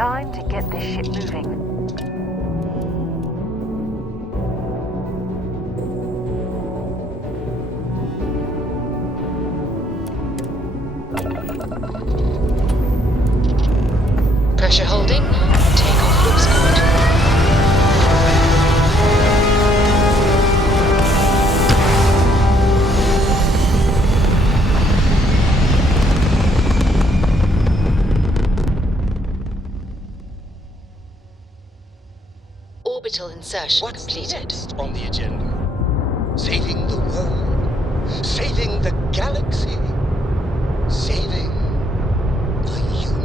Time to get this ship moving. Pressure holding. Takeoff looks good. Orbital insertion completed. Next on the agenda? Saving the world. Saving the galaxy. Saving the universe.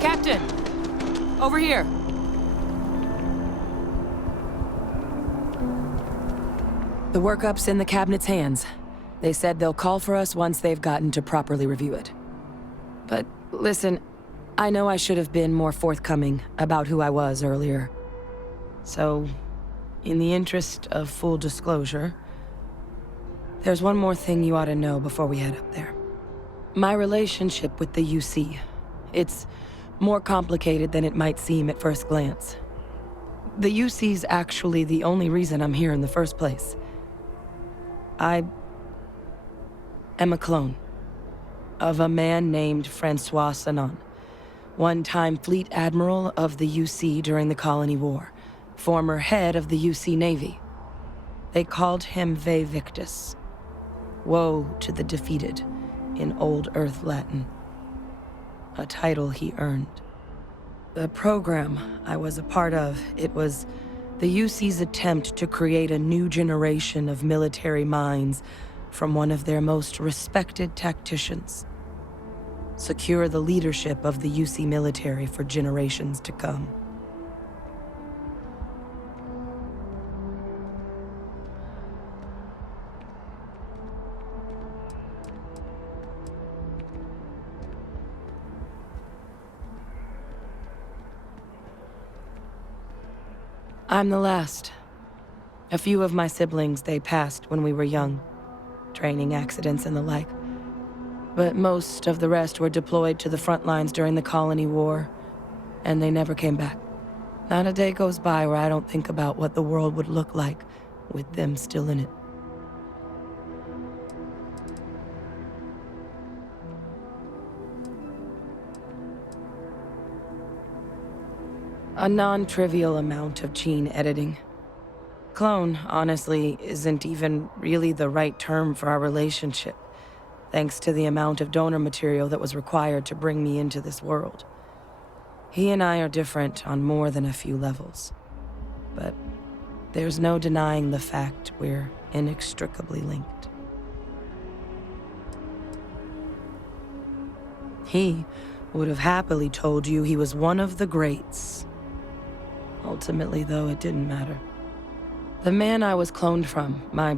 Captain! Over here! The workup's in the cabinet's hands. They said they'll call for us once they've gotten to properly review it. But listen, I know I should have been more forthcoming about who I was earlier. So, in the interest of full disclosure, there's one more thing you ought to know before we head up there. My relationship with the UC. It's more complicated than it might seem at first glance. The UC's actually the only reason I'm here in the first place. I am a clone of a man named Francois Sanon, one-time fleet admiral of the UC during the Colony War, former head of the UC Navy. They called him Ve Victus, woe to the defeated, in Old Earth Latin. A title he earned. The program I was a part of, it was the UC's attempt to create a new generation of military minds from one of their most respected tacticians. Secure the leadership of the UC military for generations to come. I'm the last. A few of my siblings, they passed when we were young. Training accidents and the like. But most of the rest were deployed to the front lines during the Colony War, and they never came back. Not a day goes by where I don't think about what the world would look like with them still in it. A non-trivial amount of gene editing. Clone, honestly, isn't even really the right term for our relationship, thanks to the amount of donor material that was required to bring me into this world. He and I are different on more than a few levels, but there's no denying the fact we're inextricably linked. He would have happily told you he was one of the greats. Ultimately, though, it didn't matter. The man I was cloned from, my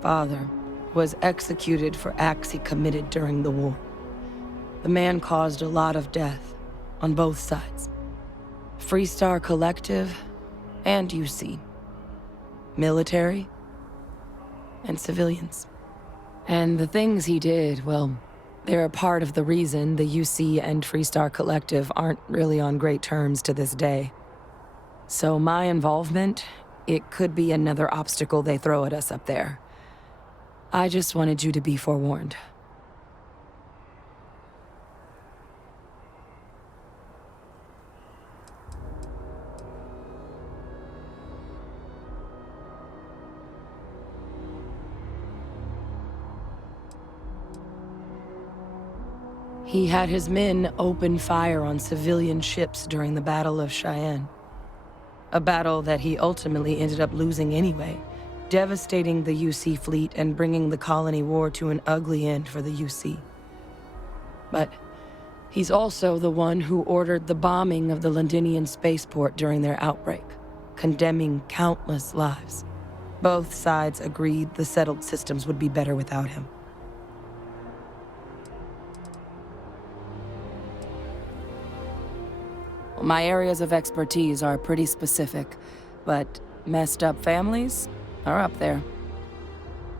father, was executed for acts he committed during the war. The man caused a lot of death on both sides. Freestar Collective and UC. Military and civilians. And the things he did, well, they're a part of the reason the UC and Freestar Collective aren't really on great terms to this day. So my involvement, it could be another obstacle they throw at us up there. I just wanted you to be forewarned. He had his men open fire on civilian ships during the Battle of Cheyenne. A battle that he ultimately ended up losing anyway, devastating the UC fleet and bringing the colony war to an ugly end for the UC. But he's also the one who ordered the bombing of the Londinian spaceport during their outbreak, condemning countless lives. Both sides agreed the settled systems would be better without him. My areas of expertise are pretty specific, but messed up families are up there.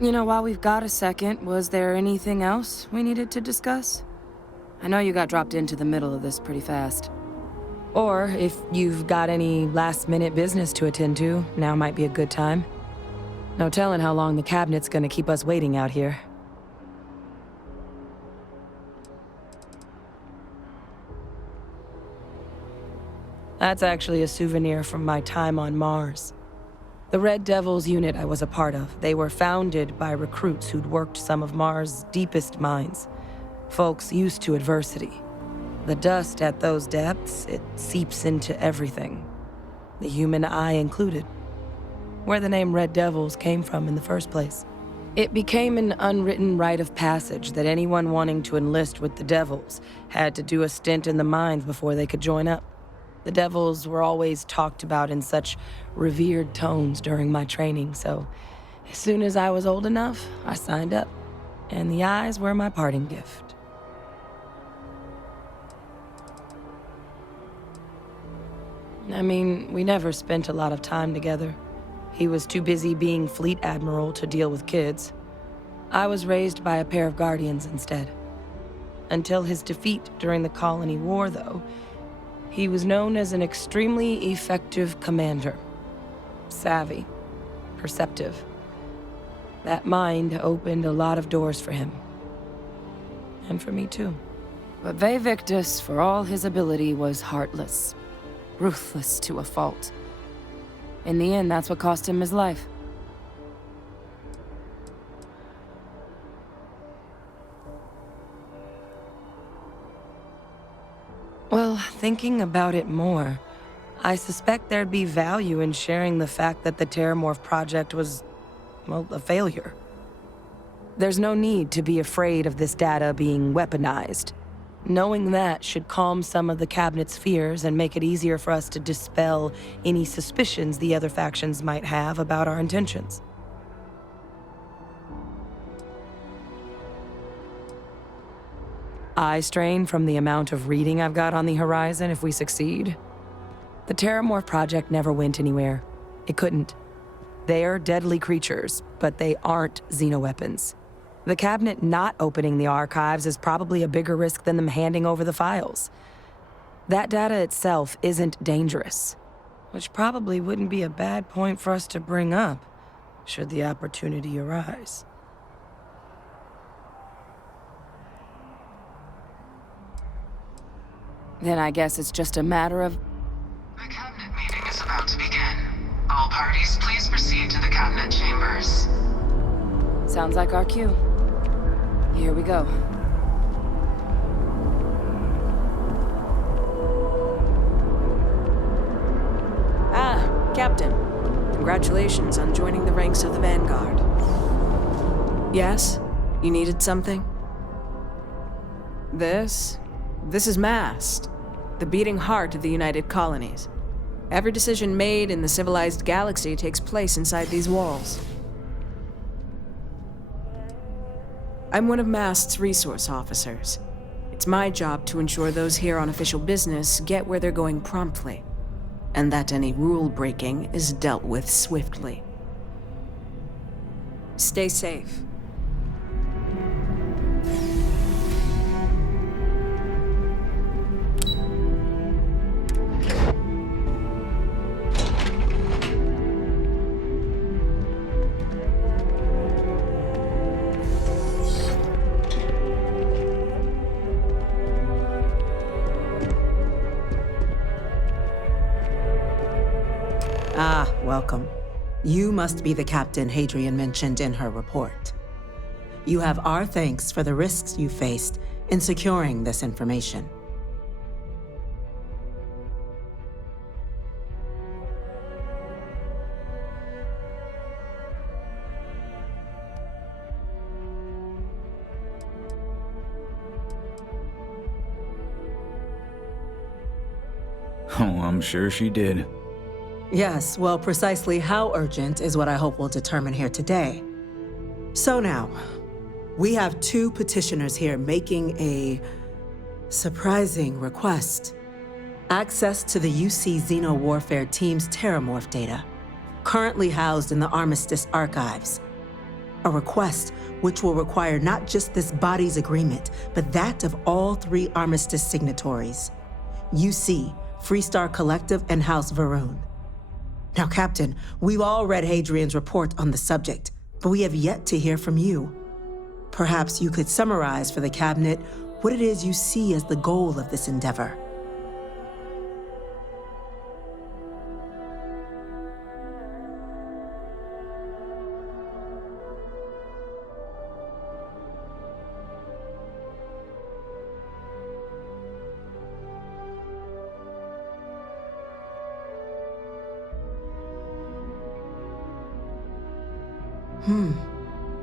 You know, while we've got a second, was there anything else we needed to discuss? I know you got dropped into the middle of this pretty fast. Or if you've got any last-minute business to attend to, now might be a good time. No telling how long the cabinet's gonna keep us waiting out here. That's actually a souvenir from my time on Mars. The Red Devils unit I was a part of, they were founded by recruits who'd worked some of Mars' deepest mines. Folks used to adversity. The dust at those depths, it seeps into everything. The human eye included. Where the name Red Devils came from in the first place. It became an unwritten rite of passage that anyone wanting to enlist with the Devils had to do a stint in the mines before they could join up. The Devils were always talked about in such revered tones during my training, so as soon as I was old enough, I signed up. And the eyes were my parting gift. I mean, we never spent a lot of time together. He was too busy being Fleet Admiral to deal with kids. I was raised by a pair of guardians instead. Until his defeat during the Colony War, though, he was known as an extremely effective commander. Savvy, perceptive. That mind opened a lot of doors for him. And for me too. But Victus, for all his ability, was heartless. Ruthless to a fault. In the end, that's what cost him his life. Well, thinking about it more, I suspect there'd be value in sharing the fact that the Terramorph project was, well, a failure. There's no need to be afraid of this data being weaponized. Knowing that should calm some of the Cabinet's fears and make it easier for us to dispel any suspicions the other factions might have about our intentions. Eye strain from the amount of reading I've got on the horizon if we succeed. The Terramorph project never went anywhere. It couldn't. They're deadly creatures, but they aren't xenoweapons. The Cabinet not opening the archives is probably a bigger risk than them handing over the files. That data itself isn't dangerous, which probably wouldn't be a bad point for us to bring up, should the opportunity arise. Then I guess it's just a matter of... The Cabinet meeting is about to begin. All parties, please proceed to the Cabinet chambers. Sounds like our cue. Here we go. Ah, Captain. Congratulations on joining the ranks of the Vanguard. Yes? You needed something? This is Mast, the beating heart of the United Colonies. Every decision made in the civilized galaxy takes place inside these walls. I'm one of MAST's resource officers. It's my job to ensure those here on official business get where they're going promptly, and that any rule breaking is dealt with swiftly. Stay safe. Ah, welcome. You must be the Captain Hadrian mentioned in her report. You have our thanks for the risks you faced in securing this information. Oh, I'm sure she did. Yes, well, precisely how urgent is what I hope we'll determine here today. So now, we have two petitioners here making a surprising request. Access to the UC Xeno Warfare Team's Terramorph data, currently housed in the Armistice archives. A request which will require not just this body's agreement, but that of all three Armistice signatories: UC, Freestar Collective, and House Varun. Now, Captain, we've all read Hadrian's report on the subject, but we have yet to hear from you. Perhaps you could summarize for the Cabinet what it is you see as the goal of this endeavor.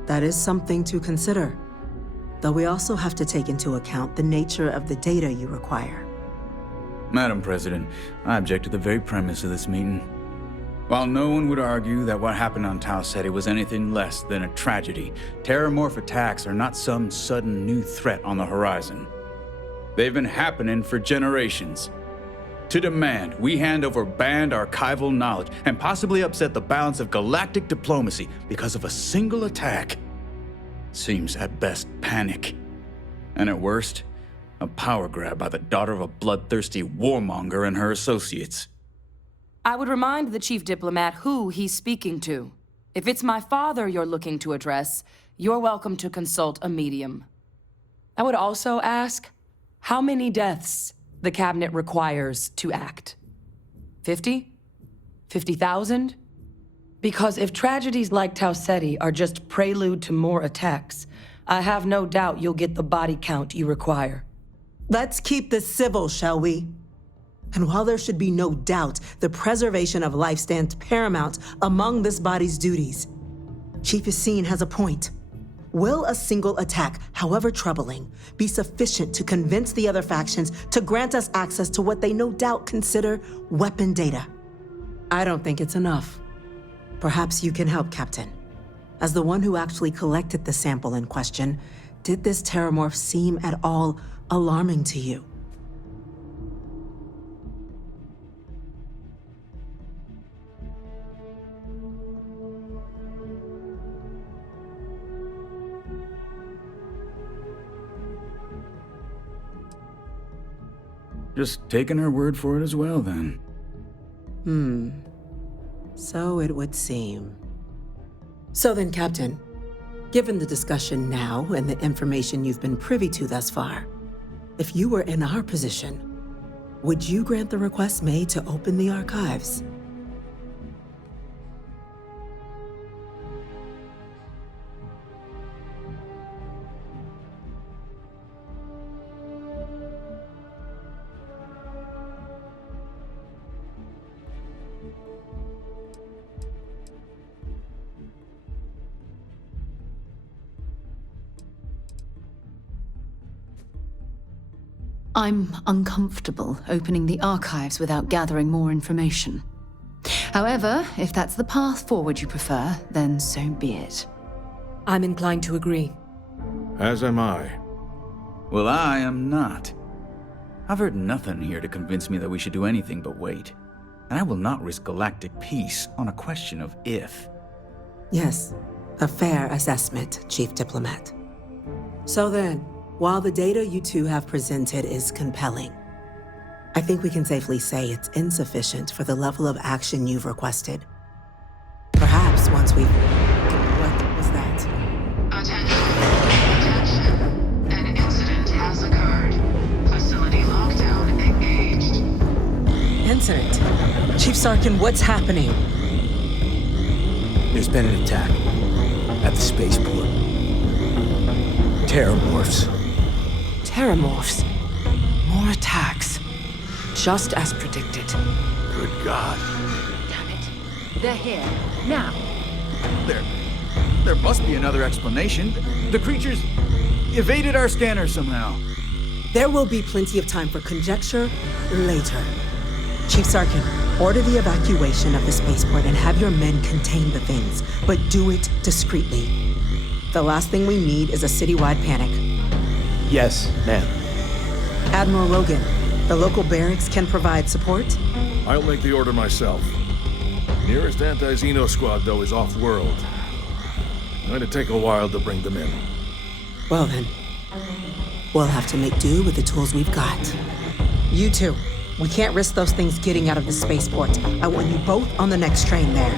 That is something to consider. Though we also have to take into account the nature of the data you require. Madam President, I object to the very premise of this meeting. While no one would argue that what happened on Tau Ceti was anything less than a tragedy, terramorph attacks are not some sudden new threat on the horizon. They've been happening for generations. To demand we hand over banned archival knowledge and possibly upset the balance of galactic diplomacy because of a single attack seems at best panic, and at worst, a power grab by the daughter of a bloodthirsty warmonger and her associates. I would remind the chief diplomat who he's speaking to. If it's my father you're looking to address, you're welcome to consult a medium. I would also ask, how many deaths the Cabinet requires to act? 50? 50,000? Because if tragedies like Tau Ceti are just prelude to more attacks, I have no doubt you'll get the body count you require. Let's keep this civil, shall we? And while there should be no doubt the preservation of life stands paramount among this body's duties, Chief Yassine has a point. Will a single attack, however troubling, be sufficient to convince the other factions to grant us access to what they no doubt consider weapon data? I don't think it's enough. Perhaps you can help, Captain. As the one who actually collected the sample in question, did this terramorph seem at all alarming to you? Just taking her word for it as well, then. So it would seem. So then, Captain, given the discussion now and the information you've been privy to thus far, if you were in our position, would you grant the request made to open the archives? I'm uncomfortable opening the archives without gathering more information. However, if that's the path forward you prefer, then so be it. I'm inclined to agree. As am I. Well, I am not. I've heard nothing here to convince me that we should do anything but wait. And I will not risk galactic peace on a question of if. Yes, a fair assessment, Chief Diplomat. So then, while the data you two have presented is compelling, I think we can safely say it's insufficient for the level of action you've requested. Perhaps once we've... What was that? Attention. An incident has occurred. Facility lockdown engaged. Incident? Chief Sarkin, what's happening? There's been an attack at the spaceport. Terramorphs. Terramorphs. More attacks. Just as predicted. Good God. Damn it. They're here. Now. There must be another explanation. The creatures evaded our scanner somehow. There will be plenty of time for conjecture later. Chief Sarkin, order the evacuation of the spaceport and have your men contain the things, but do it discreetly. The last thing we need is a citywide panic. Yes, ma'am. Admiral Logan, the local barracks can provide support? I'll make the order myself. Nearest anti-Xeno squad, though, is off-world. Going to take a while to bring them in. Well then, we'll have to make do with the tools we've got. You two, we can't risk those things getting out of the spaceport. I want you both on the next train there.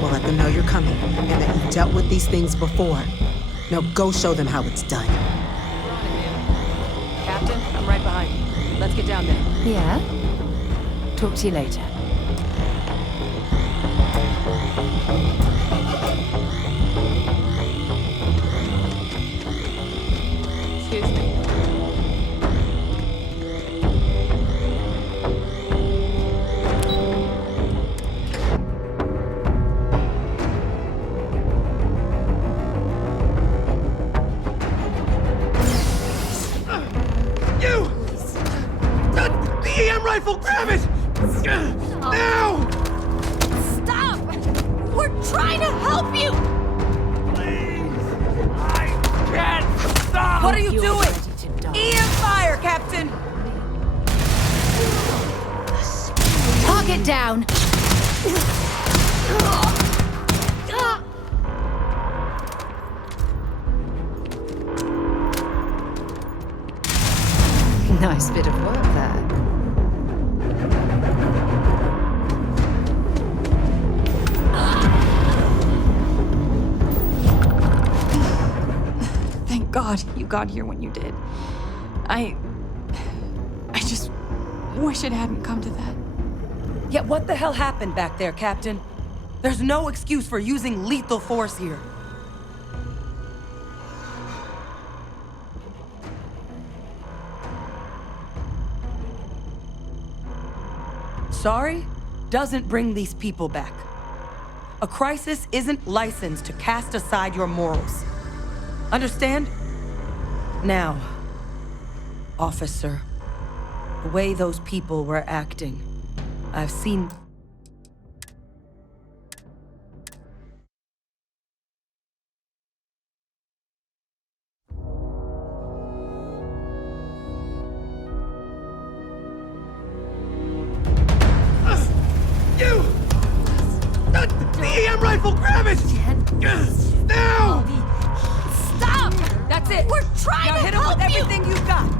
We'll let them know you're coming, and that you've dealt with these things before. Now go show them how it's done. Captain, I'm right behind you. Let's get down there. Yeah? Talk to you later. Excuse me. You! The EM rifle, grab it! Now! Stop! We're trying to help you! Please! I can't stop! What are you doing? EM fire, Captain! Target down! Nice bit of work there. Thank God you got here when you did. I just wish it hadn't come to that. Yet what the hell happened back there, Captain? There's no excuse for using lethal force here. Sorry doesn't bring these people back. A crisis isn't licensed to cast aside your morals. Understand? Now, officer, the way those people were acting, I've seen... You! The EM rifle, grab it! Now! Stop! That's it! We're trying to hit him with everything you've got!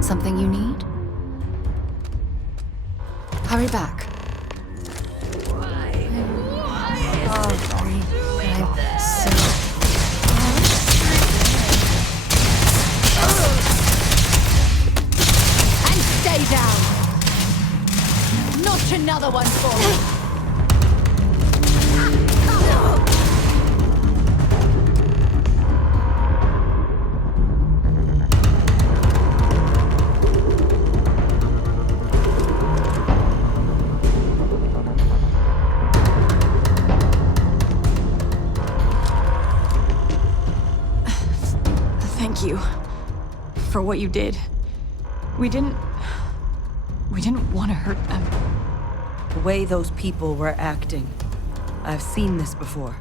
Something you need? Hurry back. Oh, sorry. I'm so... another one for me. Thank you for what you did. We didn't want to hurt them. The way those people were acting, I've seen this before.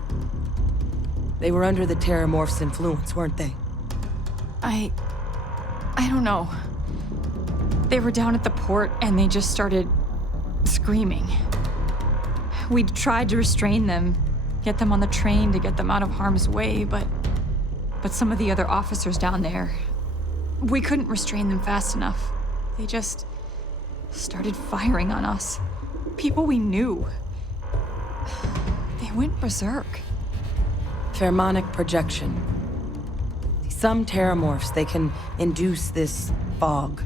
They were under the Terramorph's influence, weren't they? I don't know. They were down at the port and they just started screaming. We tried to restrain them, get them on the train to get them out of harm's way, but some of the other officers down there, we couldn't restrain them fast enough. They just started firing on us. People we knew. They went berserk. Pheromonic projection. Some Terramorphs, they can induce this fog.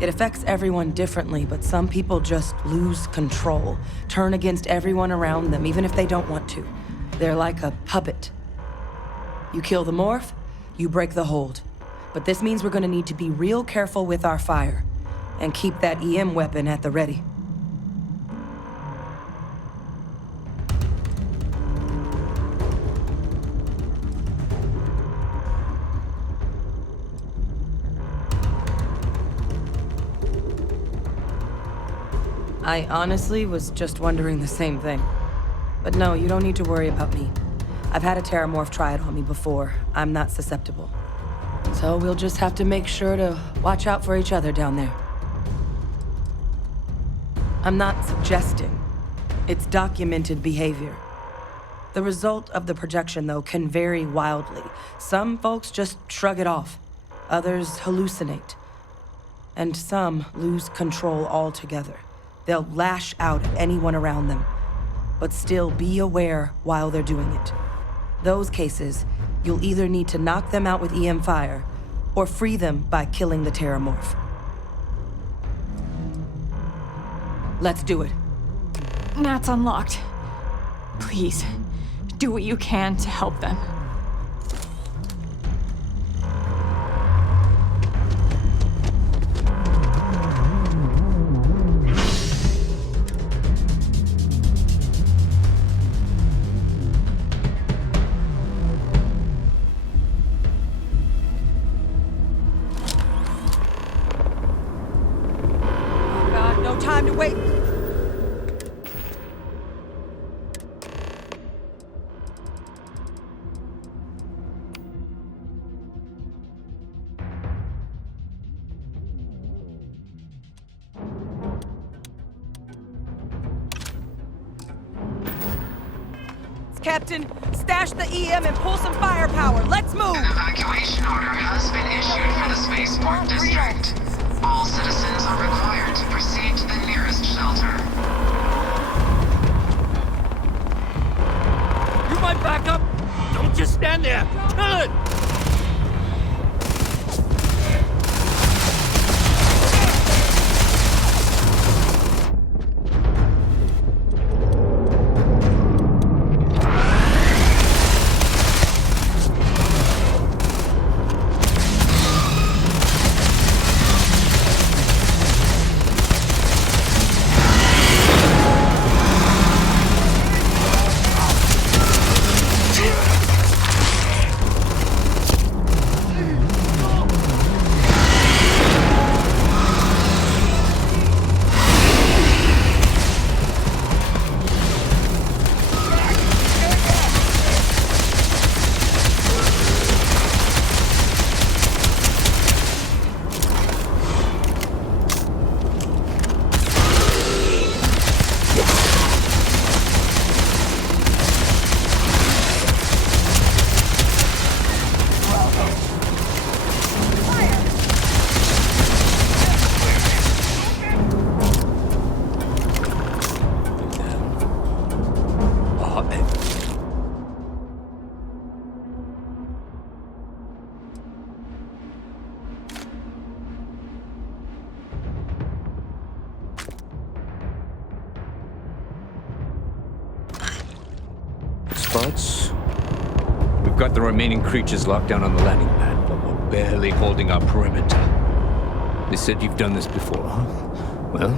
It affects everyone differently, but some people just lose control, turn against everyone around them, even if they don't want to. They're like a puppet. You kill the morph, you break the hold. But this means we're gonna need to be real careful with our fire, and keep that EM weapon at the ready. I honestly was just wondering the same thing. But no, you don't need to worry about me. I've had a Terramorph try it on me before. I'm not susceptible. So we'll just have to make sure to watch out for each other down there. I'm not suggesting. It's documented behavior. The result of the projection, though, can vary wildly. Some folks just shrug it off. Others hallucinate. And some lose control altogether. They'll lash out at anyone around them, but still be aware while they're doing it. Those cases, you'll either need to knock them out with EM fire, or free them by killing the Terramorph. Let's do it. Nat's unlocked. Please, do what you can to help them. Time to wait. Captain, stash the EM and pull some firepower. Let's move! An evacuation order has been issued for the spaceport district. All citizens are required to proceed to the nearest shelter. You might back up. Don't just stand there. Kill it! have the remaining creatures locked down on the landing pad, but we're barely holding our perimeter. They said you've done this before, huh? Well,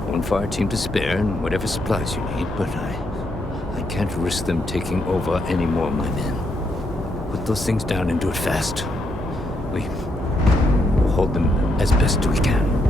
got one fire team to spare and whatever supplies you need, but I can't risk them taking over any more of my men. Put those things down and do it fast. We'll hold them as best we can.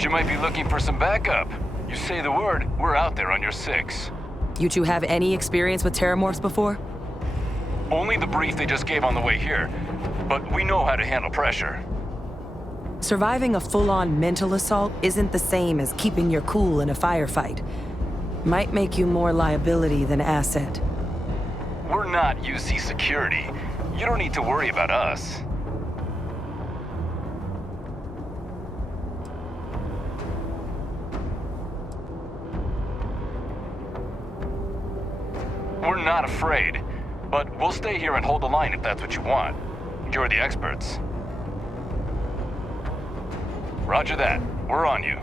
You might be looking for some backup. You say the word, we're out there on your 6. You two have any experience with terramorphs before? Only the brief they just gave on the way here, but we know how to handle pressure. Surviving a full-on mental assault isn't the same as keeping your cool in a firefight. Might make you more liability than asset. We're not UC security. You don't need to worry about us. We're not afraid, but we'll stay here and hold the line if that's what you want. You're the experts. Roger that. We're on you.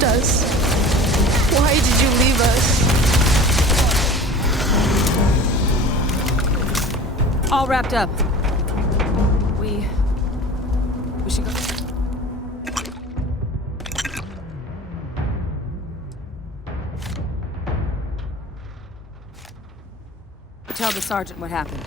left us? Why did you leave us? All wrapped up. We should go. Tell the sergeant what happened.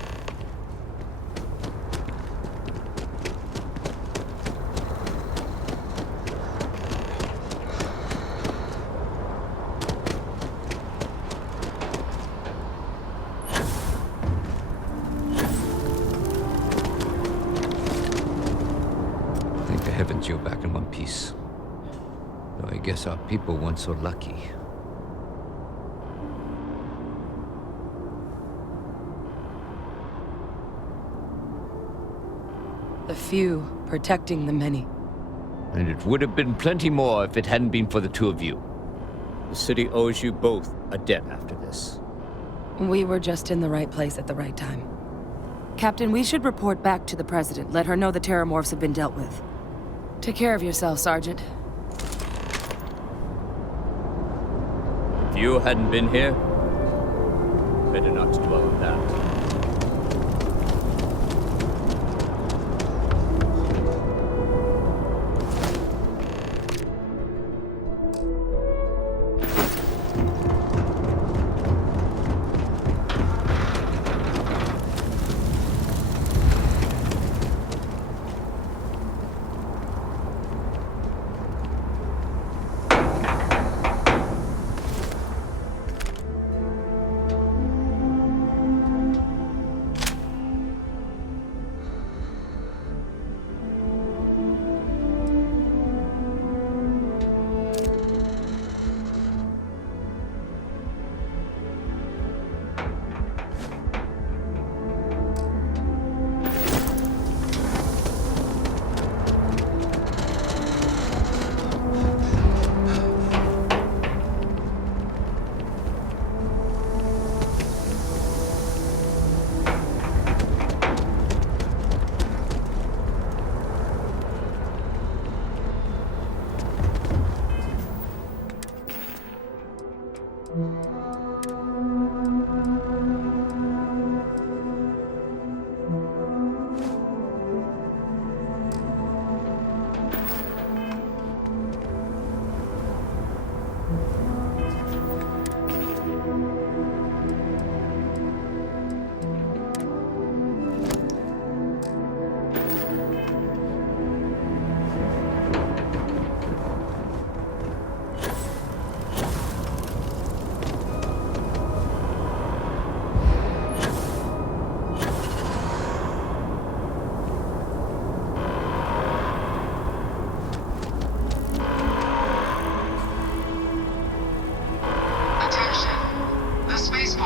Thank the heavens you're back in one piece. Though I guess our people weren't so lucky. The few protecting the many. And it would have been plenty more if it hadn't been for the two of you. The city owes you both a debt after this. We were just in the right place at the right time. Captain, we should report back to the President. Let her know the Terramorphs have been dealt with. Take care of yourself, Sergeant. If you hadn't been here, better not to dwell on that.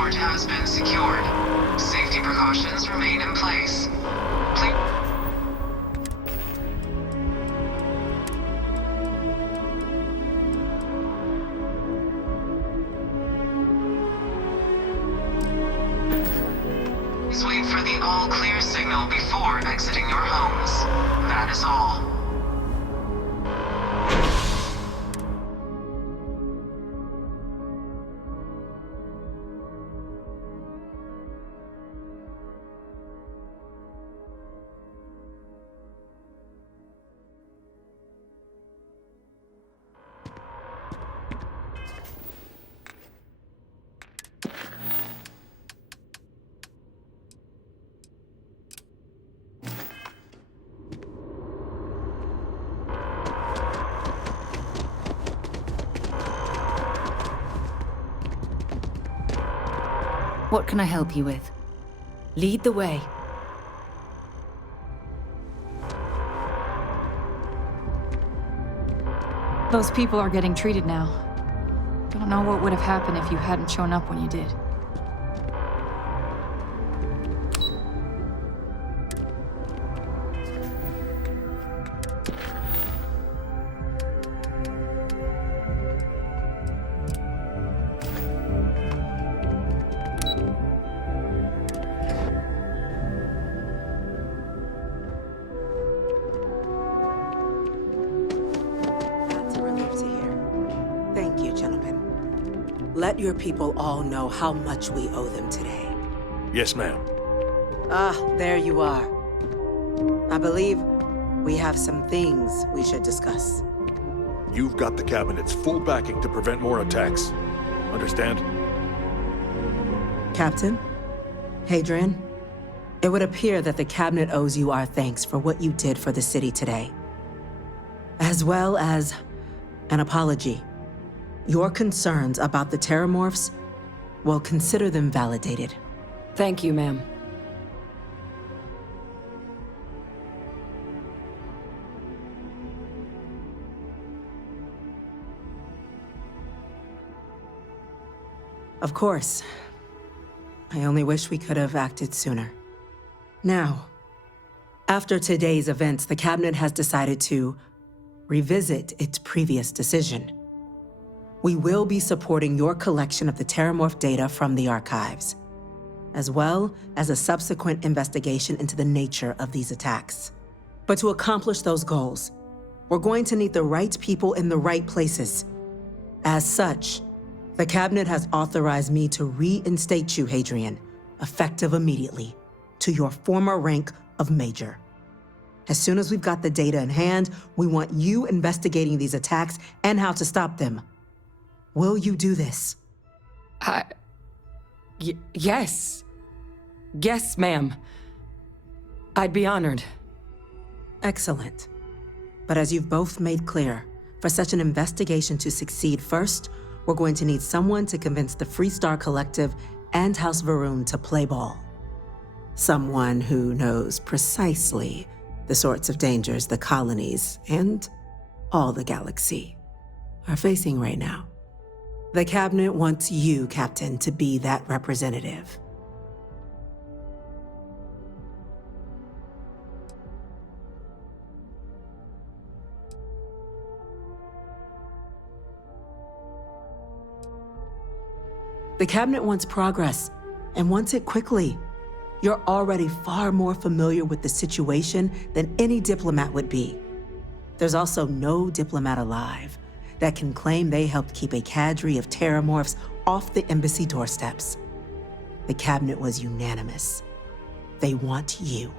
Has been secured. Safety precautions remain in place. Please. Please wait for the all clear signal before exiting your homes. That is all. What can I help you with? Lead the way. Those people are getting treated now. Don't know what would have happened if you hadn't shown up when you did. That's a relief to hear. let your people all know how much we owe them today. Yes, ma'am. Ah, there you are. I believe we have some things we should discuss. You've got the Cabinet's full backing to prevent more attacks. Understand? Captain, Hadrian, it would appear that the Cabinet owes you our thanks for what you did for the city today, as well as an apology. Your concerns about the Terramorphs, well, consider them validated. Thank you, ma'am. Of course. I only wish we could have acted sooner. Now, after today's events, the Cabinet has decided to revisit its previous decision. We will be supporting your collection of the Terramorph data from the archives, as well as a subsequent investigation into the nature of these attacks. But to accomplish those goals, we're going to need the right people in the right places. As such, the Cabinet has authorized me to reinstate you, Hadrian, effective immediately, to your former rank of Major. As soon as we've got the data in hand, we want you investigating these attacks and how to stop them. Will you do this? Yes. Yes, ma'am. I'd be honored. Excellent. But as you've both made clear, for such an investigation to succeed, first, we're going to need someone to convince the Freestar Collective and House Varun to play ball. Someone who knows precisely the sorts of dangers the colonies and all the galaxy are facing right now. The Cabinet wants you, Captain, to be that representative. The Cabinet wants progress, and wants it quickly. You're already far more familiar with the situation than any diplomat would be. There's also no diplomat alive that can claim they helped keep a cadre of Terramorphs off the embassy doorsteps. The Cabinet was unanimous. They want you.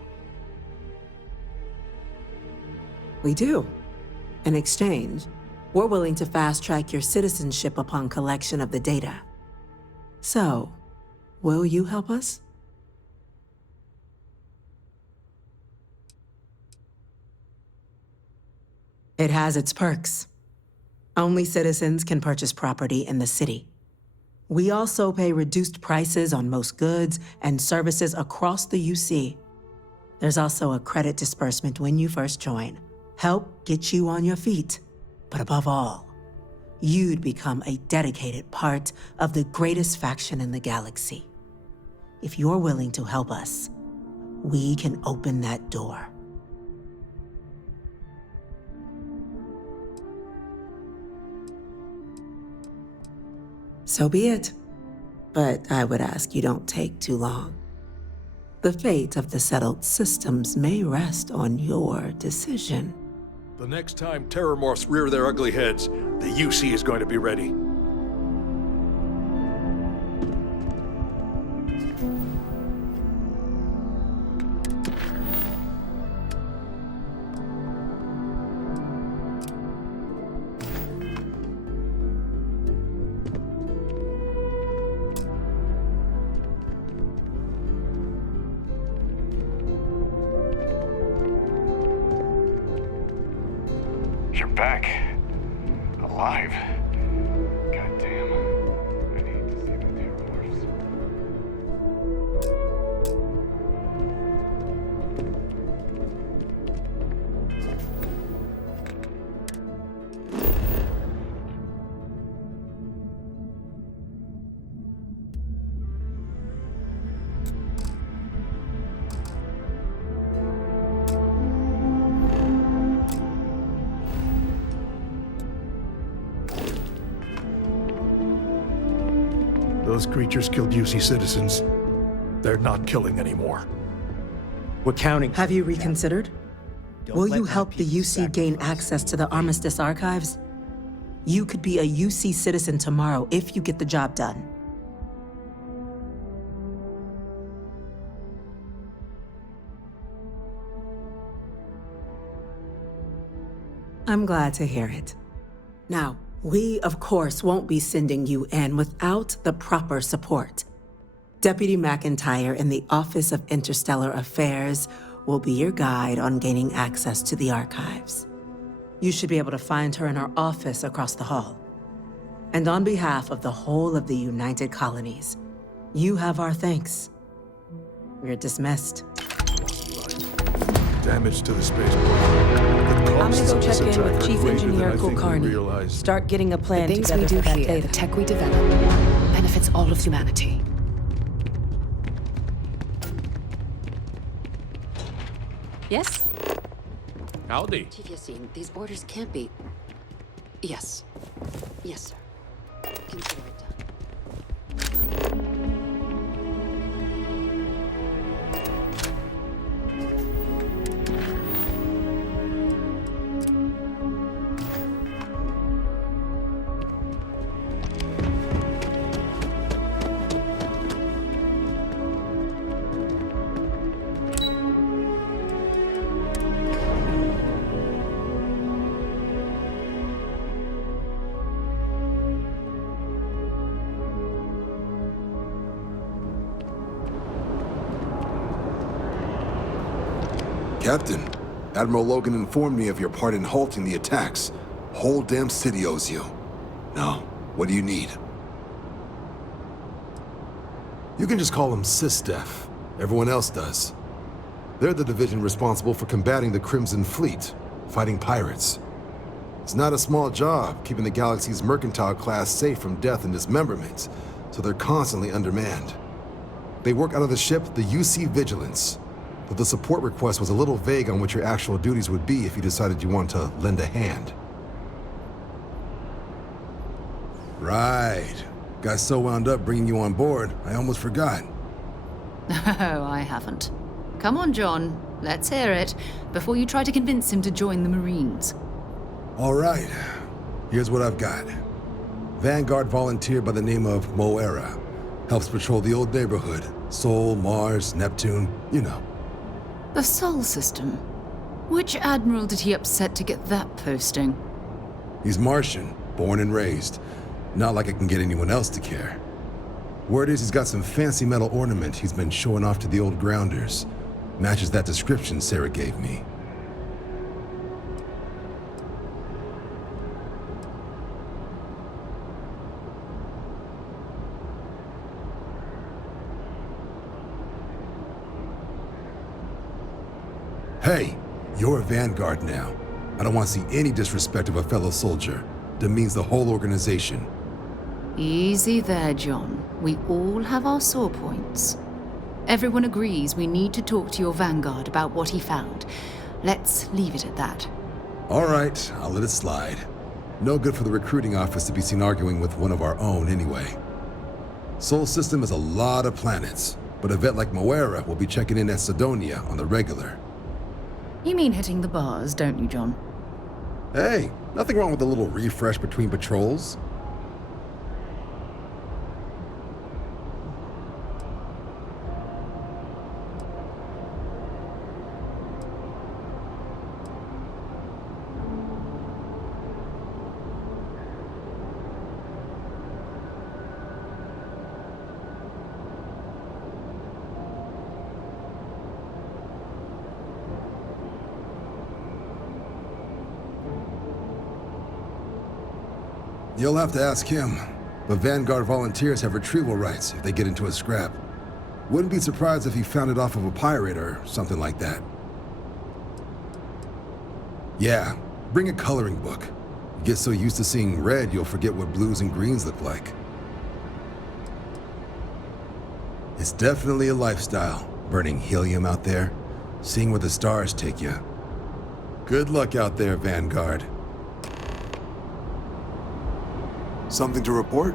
We do. In exchange, we're willing to fast-track your citizenship upon collection of the data. So, will you help us? It has its perks. Only citizens can purchase property in the city. We also pay reduced prices on most goods and services across the UC. There's also a credit disbursement when you first join. Help get you on your feet. But above all, you'd become a dedicated part of the greatest faction in the galaxy. If you're willing to help us, we can open that door. So be it. But I would ask you don't take too long. The fate of the settled systems may rest on your decision. The next time Terramorphs rear their ugly heads, the UC is going to be ready. You're back. Alive. Goddamn. I need to see the Terramorphs. Those creatures killed UC citizens. They're not killing anymore. We're counting. Have you reconsidered? Don't Will let you my help the people UC gain sacrifice. access to the Armistice archives? You could be a UC citizen tomorrow if you get the job done. I'm glad to hear it. Now, we, of course, won't be sending you in without the proper support. Deputy McIntyre in the Office of Interstellar Affairs will be your guide on gaining access to the archives. You should be able to find her in her office across the hall. And on behalf of the whole of the United Colonies, you have our thanks. We're dismissed. Damage to the spaceport. I'm gonna go check in with Chief Engineer Kulkarni. Start getting a plan The things together we do for that here, data. the tech we develop, benefits all of humanity. Yes? Howdy. Chief Yassine, these orders can't be... Yes. Yes, sir. Consider it done. Captain, Admiral Logan informed me of your part in halting the attacks. Whole damn city owes you. Now, what do you need? You can just call them SysDef. Everyone else does. They're the division responsible for combating the Crimson Fleet, fighting pirates. It's not a small job keeping the galaxy's mercantile class safe from death and dismemberment, so they're constantly undermanned. They work out of the ship, the UC Vigilance. But the support request was a little vague on what your actual duties would be if you decided you wanted to lend a hand. Right. Got so wound up bringing you on board, I almost forgot. Oh, I haven't. Come on, John. Let's hear it, before you try to convince him to join the Marines. All right. Here's what I've got. Vanguard volunteer by the name of Moera. Helps patrol the old neighborhood. Sol, Mars, Neptune, you know. The Sol system. Which admiral did he upset to get that posting? He's Martian, born and raised. Not like I can get anyone else to care. Word is he's got some fancy metal ornament he's been showing off to the old grounders. Matches that description Sarah gave me. Hey, you're a Vanguard now. I don't want to see any disrespect of a fellow soldier. Demeans the whole organization. Easy there, John. We all have our sore points. Everyone agrees we need to talk to your Vanguard about what he found. Let's leave it at that. All right, I'll let it slide. No good for the recruiting office to be seen arguing with one of our own anyway. Sol System is a lot of planets, but a vet like Moera will be checking in at Sidonia on the regular. You mean hitting the bars, don't you, John? Hey, nothing wrong with a little refresh between patrols. You'll have to ask him, but Vanguard volunteers have retrieval rights if they get into a scrap. Wouldn't be surprised if he found it off of a pirate or something like that. Yeah, bring a coloring book. You get so used to seeing red, you'll forget what blues and greens look like. It's definitely a lifestyle, burning helium out there, seeing where the stars take you. Good luck out there, Vanguard. Something to report?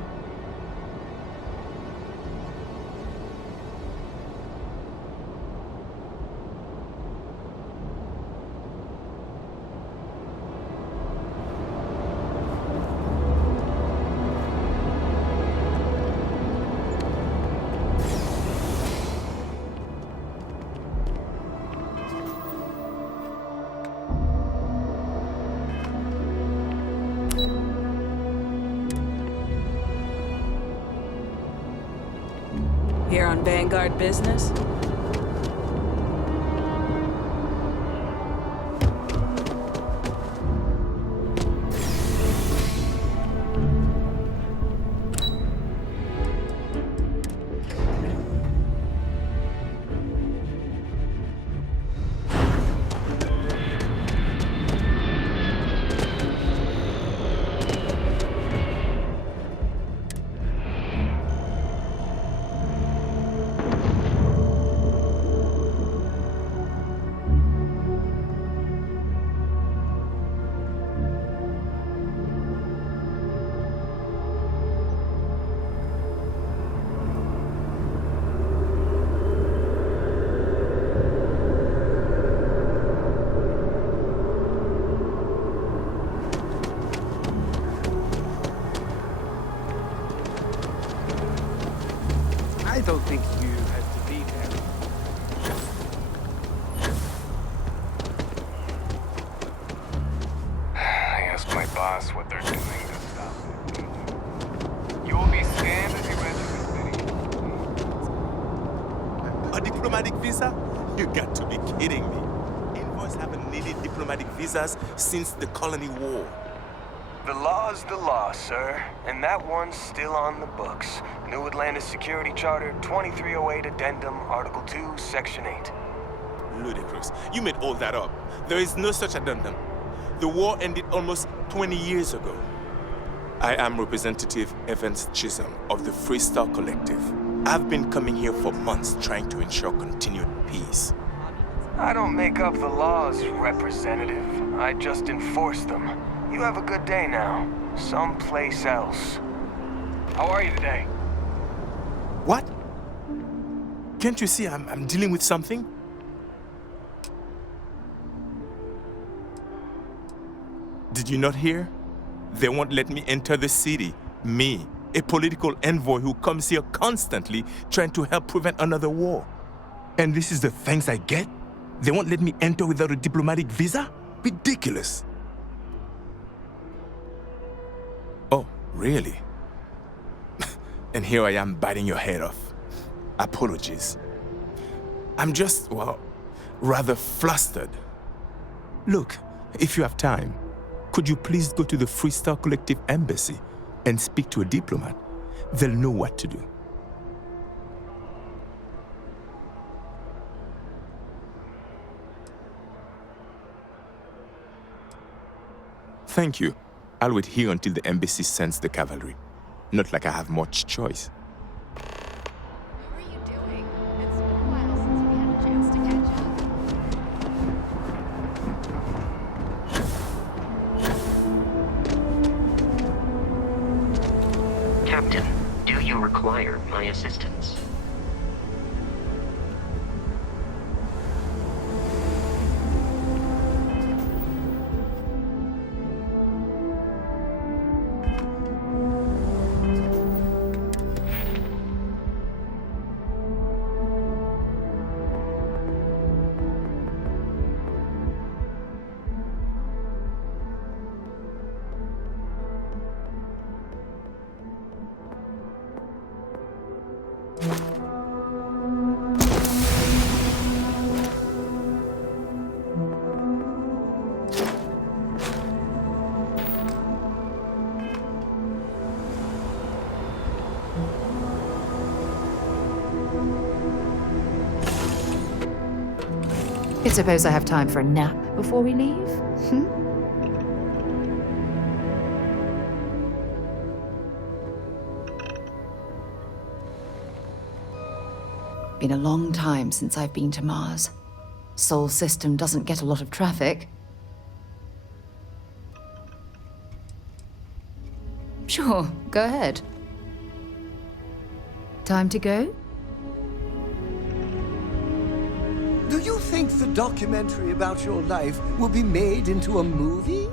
Here on Vanguard business? I don't think you have to be there. I asked my boss what they're doing to stop it. You will be scanned as you enter this city. A diplomatic visa? You got to be kidding me. Envoys haven't needed diplomatic visas since the Colony War. The law's the law, sir, and that one's still on the books. New Atlantis Security Charter 2308 Addendum, Article 2, Section 8. Ludicrous. You made all that up. There is no such addendum. The war ended almost 20 years ago. I am Representative Evans Chisholm of the Freestar Collective. I've been coming here for months trying to ensure continued peace. I don't make up the laws, Representative. I just enforce them. You have a good day now. Someplace else. How are you today? What? Can't you see I'm dealing with something? Did you not hear? They won't let me enter the city. Me, a political envoy who comes here constantly trying to help prevent another war. And this is the thanks I get? They won't let me enter without a diplomatic visa? Ridiculous. Oh, really? And here I am biting your head off. Apologies. I'm just, well, rather flustered. Look, if you have time, could you please go to the Freestar Collective Embassy and speak to a diplomat? They'll know what to do. Thank you. I'll wait here until the embassy sends the cavalry. Not like I have much choice. How are you doing? It's been a while since we had a chance to catch up. Captain, do you require my assistance? I suppose I have time for a nap before we leave? Been a long time since I've been to Mars. Sol system doesn't get a lot of traffic. Sure, go ahead. Time to go? Do you think the documentary about your life will be made into a movie?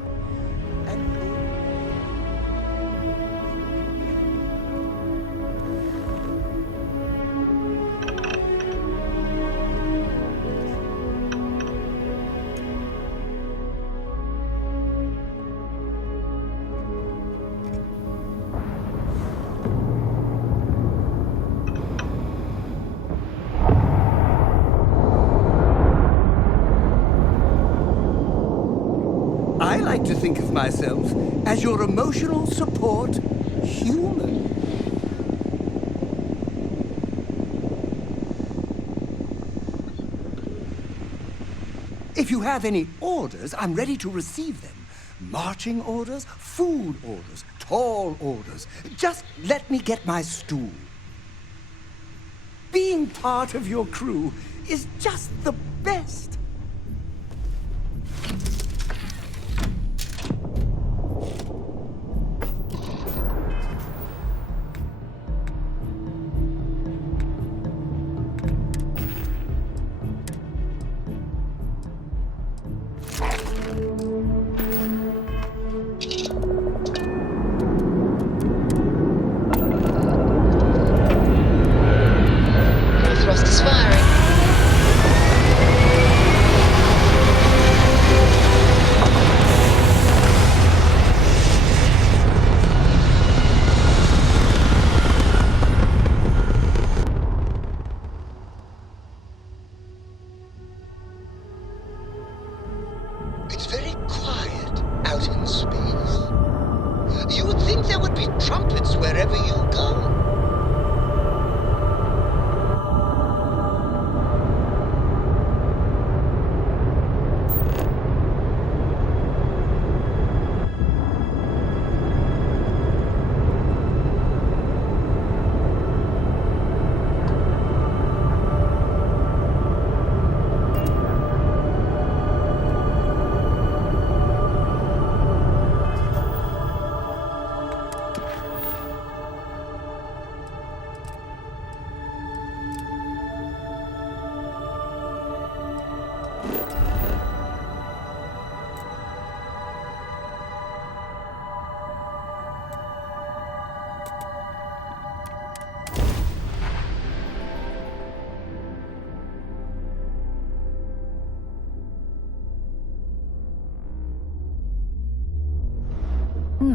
think of myself as your emotional support human. If you have any orders, I'm ready to receive them. Marching orders, food orders, tall orders. Just let me get my stool. Being part of your crew is just the best. Thrust is firing. It's very quiet out in space. You would think there would be trumpets wherever you go.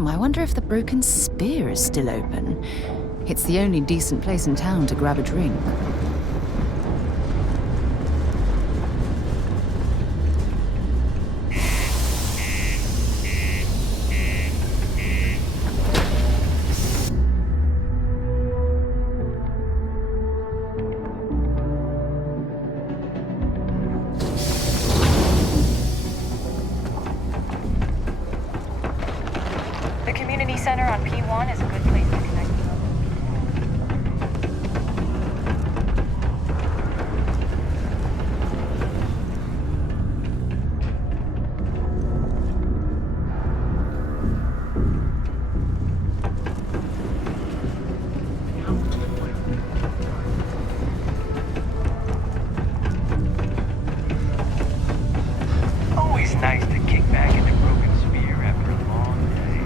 I wonder if the Broken Spear is still open. It's the only decent place in town to grab a drink. The community center on P1 is a good place to connect. Always nice to kick back into Broken Spear after a long day.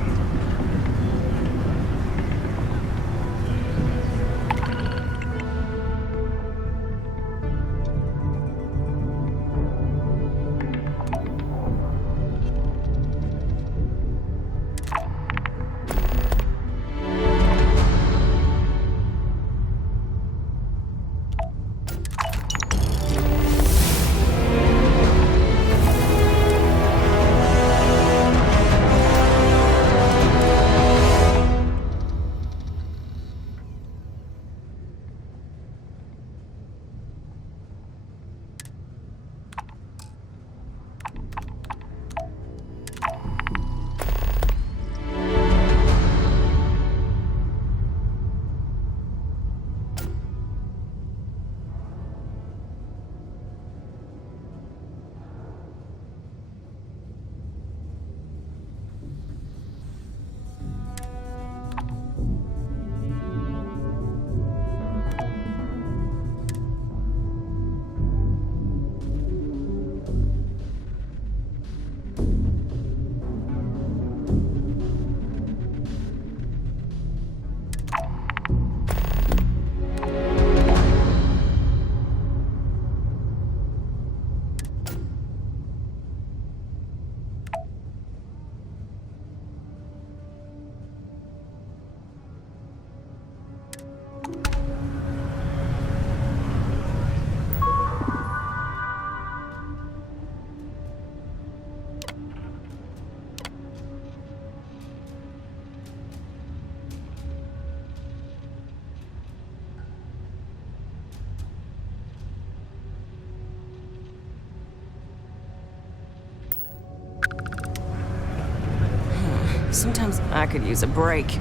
Sometimes I could use a break.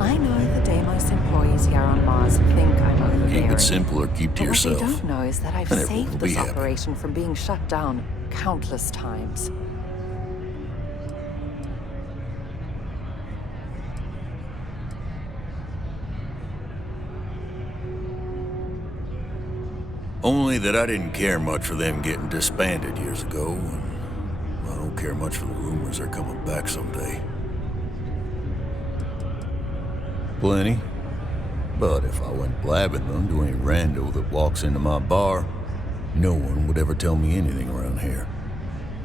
I know the Deimos employees here on Mars think I'm overbearing. Keep it simple or keep to But yourself. What they don't know is that I've And everyone saved will be this happy. operation from being shut down countless times. Only that I didn't care much for them getting disbanded years ago, and I don't care much for the rumors they're coming back someday. Plenty. But if I went blabbing them to any rando that walks into my bar, no one would ever tell me anything around here.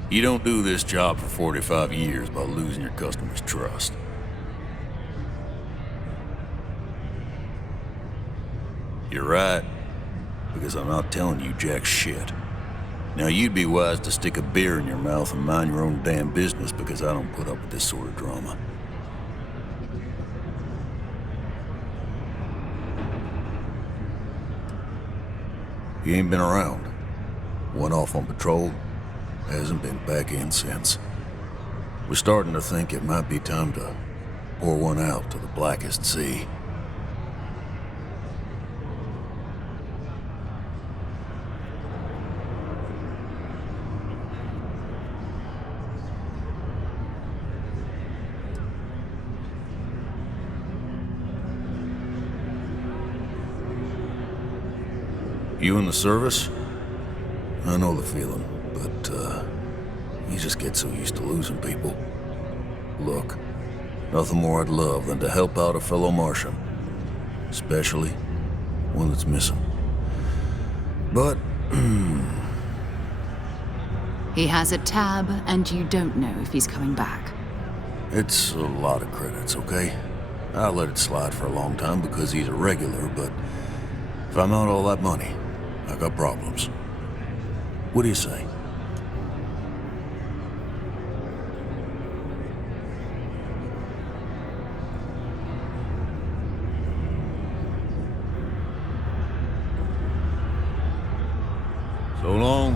You don't do this job for 45 years by losing your customers' trust. You're right, because I'm not telling you jack shit. Now you'd be wise to stick a beer in your mouth and mind your own damn business, because I don't put up with this sort of drama. He ain't been around. Went off on patrol, hasn't been back in since. We're starting to think it might be time to pour one out to the blackest sea. You in the service? I know the feeling, but, you just get so used to losing people. Look, nothing more I'd love than to help out a fellow Martian. Especially one that's missing. But, He has a tab, and you don't know if he's coming back. it's a lot of credits, okay? I let it slide for a long time because he's a regular, but if I'm out all that money, I got problems. What do you say? So long.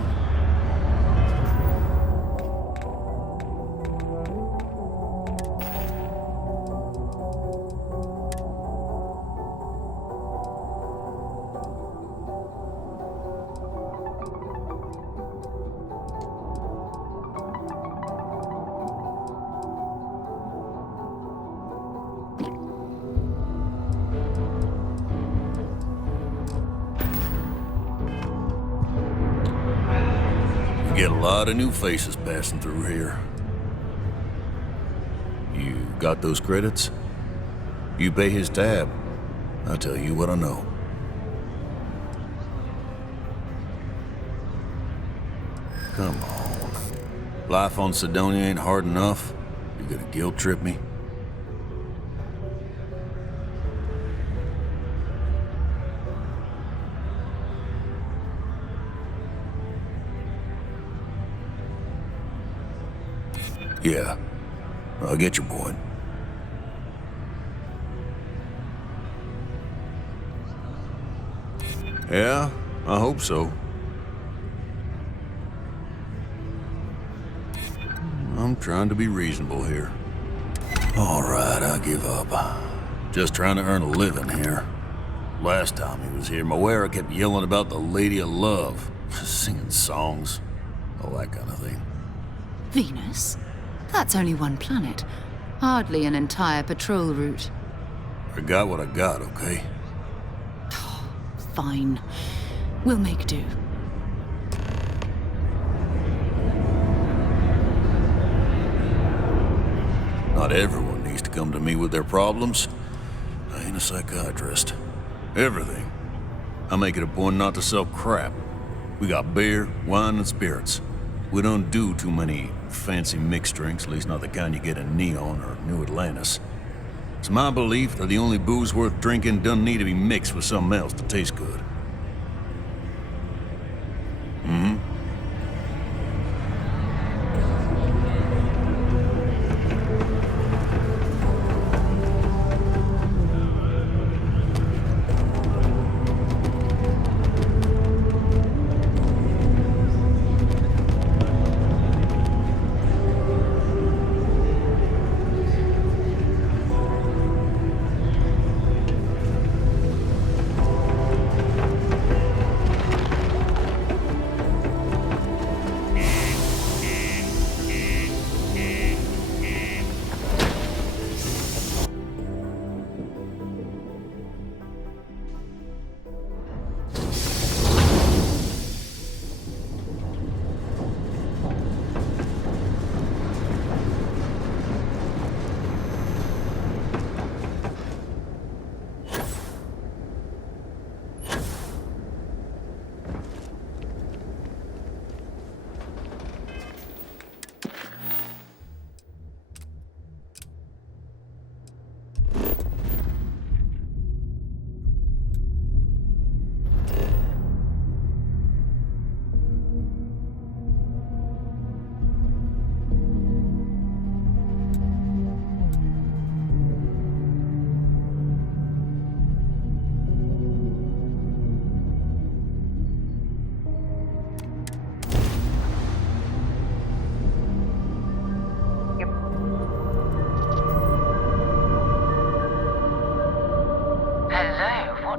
Get a lot of new faces passing through here. You got those credits? You pay his tab. I'll tell you what I know. Come on. Life on Sidonia ain't hard enough. You gonna guilt trip me? Yeah, I get your point. Yeah, I hope so. I'm trying to be reasonable here. All right, I give up. Just trying to earn a living here. Last time he was here, Moira kept yelling about the Lady of Love, singing songs, all that kind of thing. Venus? That's only one planet. Hardly an entire patrol route. I got what I got, okay? Fine. We'll make do. Not everyone needs to come to me with their problems. I ain't a psychiatrist. Everything. I make it a point not to sell crap. We got beer, wine, and spirits. We don't do too many fancy mixed drinks, at least not the kind you get in Neon or New Atlantis. It's my belief that the only booze worth drinking doesn't need to be mixed with something else to taste good. Mm-hmm.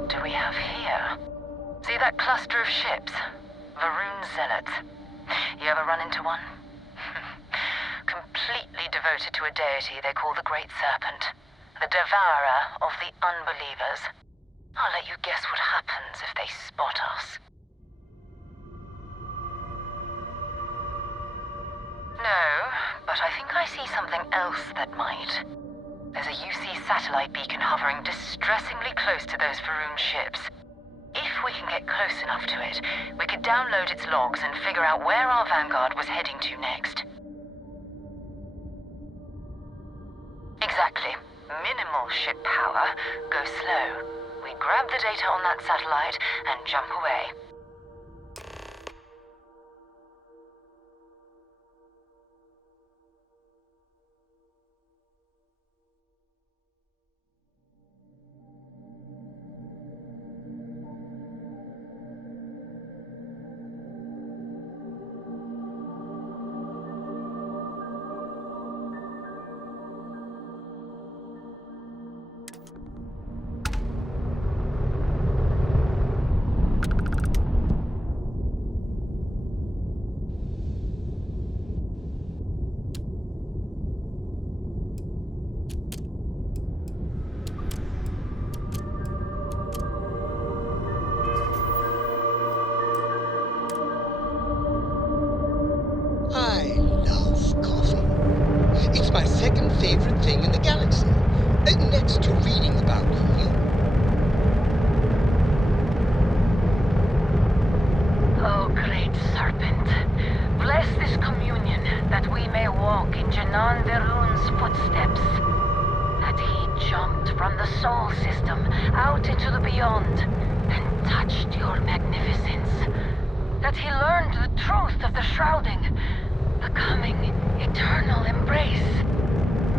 What do we have here? See that cluster of ships? Varun Zealots. You ever run into one? Completely devoted to a deity they call the Great Serpent. The devourer of the unbelievers. I'll let you guess what happens if they spot us. No, but I think I see something else that might. There's a UC satellite beacon hovering distressingly close to those Varun ships. If we can get close enough to it, we could download its logs and figure out where our Vanguard was heading to next. Exactly. Minimal ship power. Go slow. We grab the data on that satellite and jump away. I love coffee. It's my second favorite thing in the galaxy, next to reading about you. Oh, great serpent, bless this communion that we may walk in Janan Verun's footsteps. That he jumped from the Sol system out into the beyond and touched your magnificence. That he learned the truth of the shrouding, the coming eternal embrace.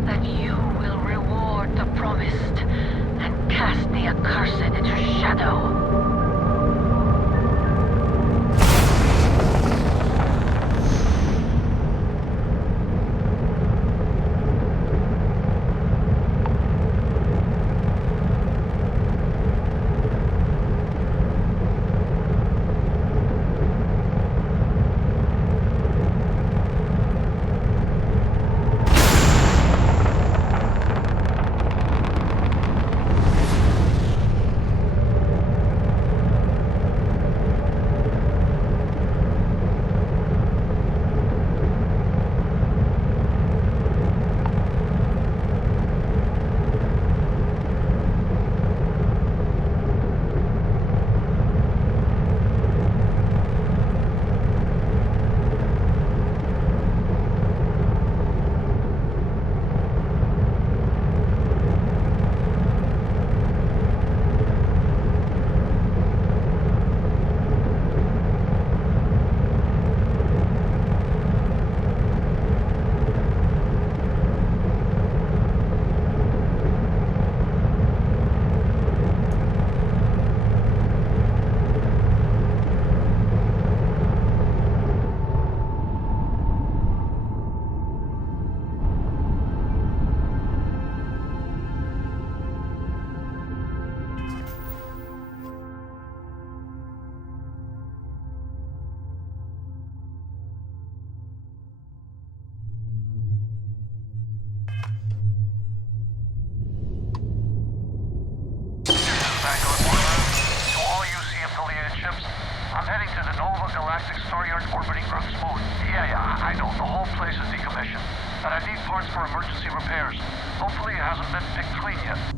That you will reward the promised and cast the accursed into shadow.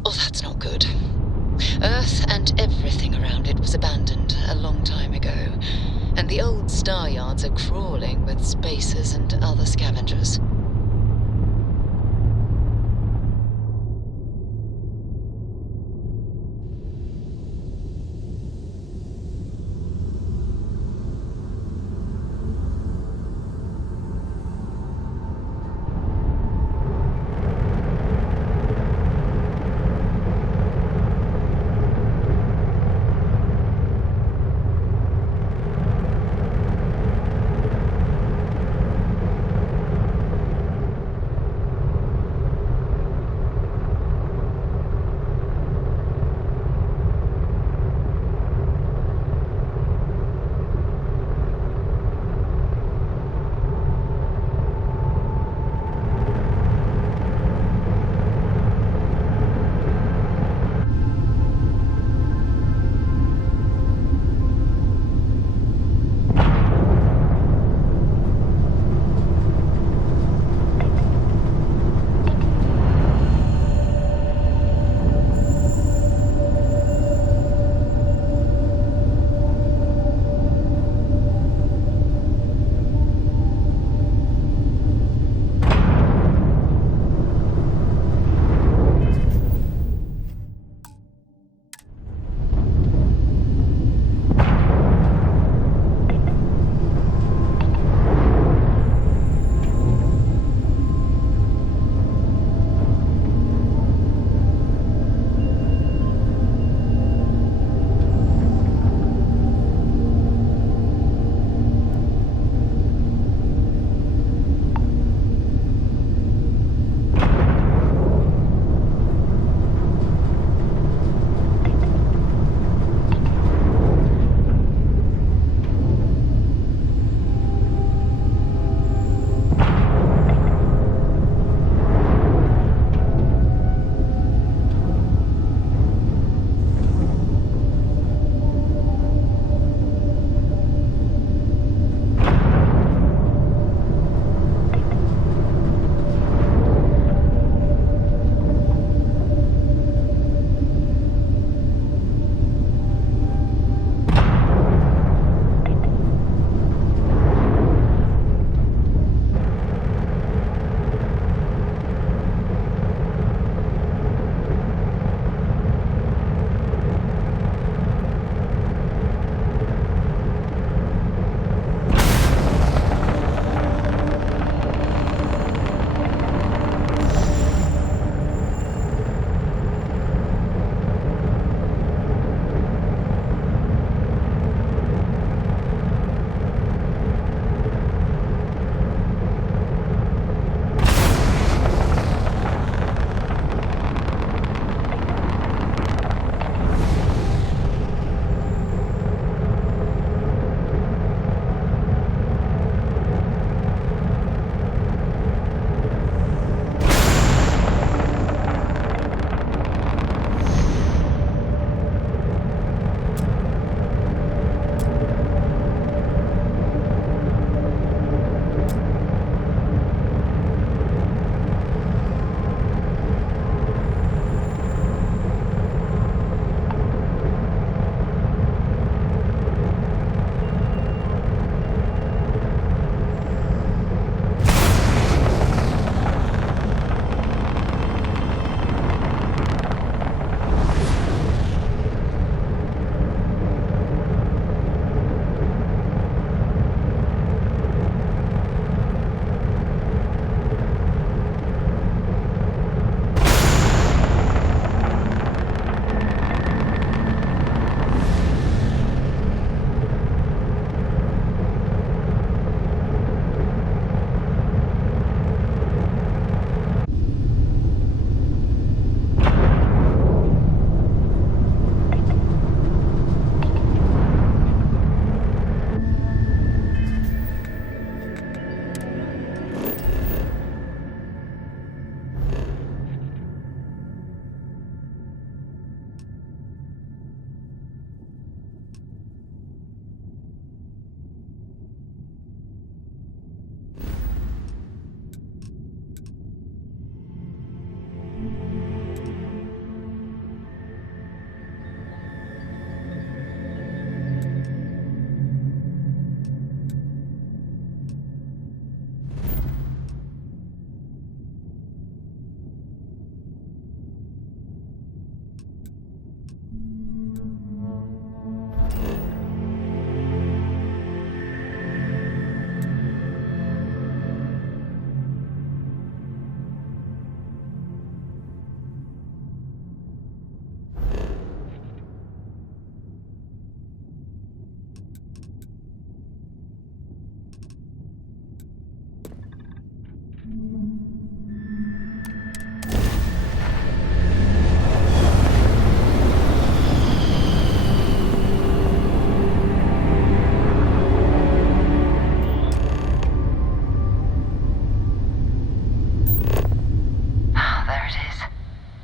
Oh, that's not good. Earth and everything around it was abandoned a long time ago, and the old star yards are crawling with spacers and other scavengers.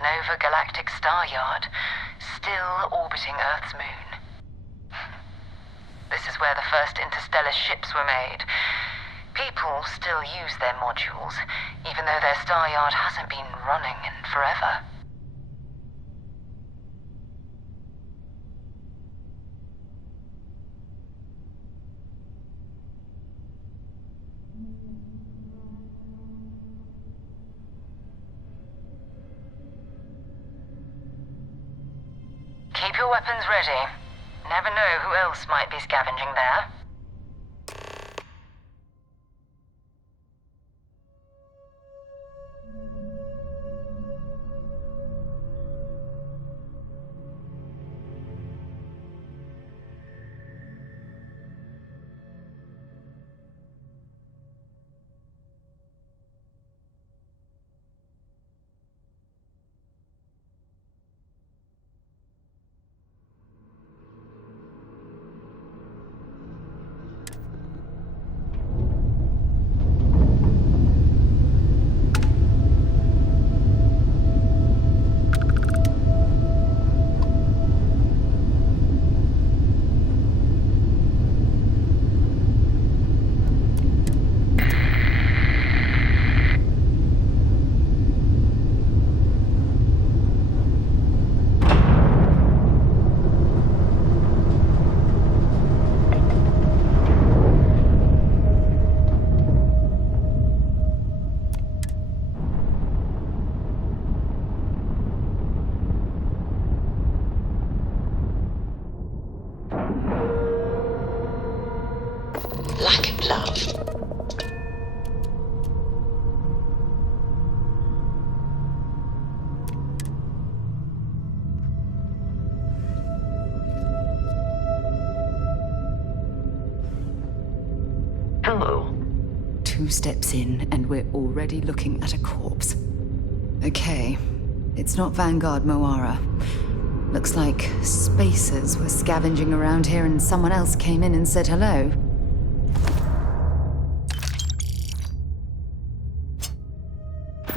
Nova Galactic Star Yard, still orbiting Earth's moon. This is where the first interstellar ships were made. People still use their modules, even though their star yard hasn't been running in forever. Keep your weapons ready. Never know who else might be scavenging there. Like love. Hello. 2 steps in, and we're already looking at a corpse. Okay, it's not Vanguard Moara. Looks like spacers were scavenging around here and someone else came in and said hello.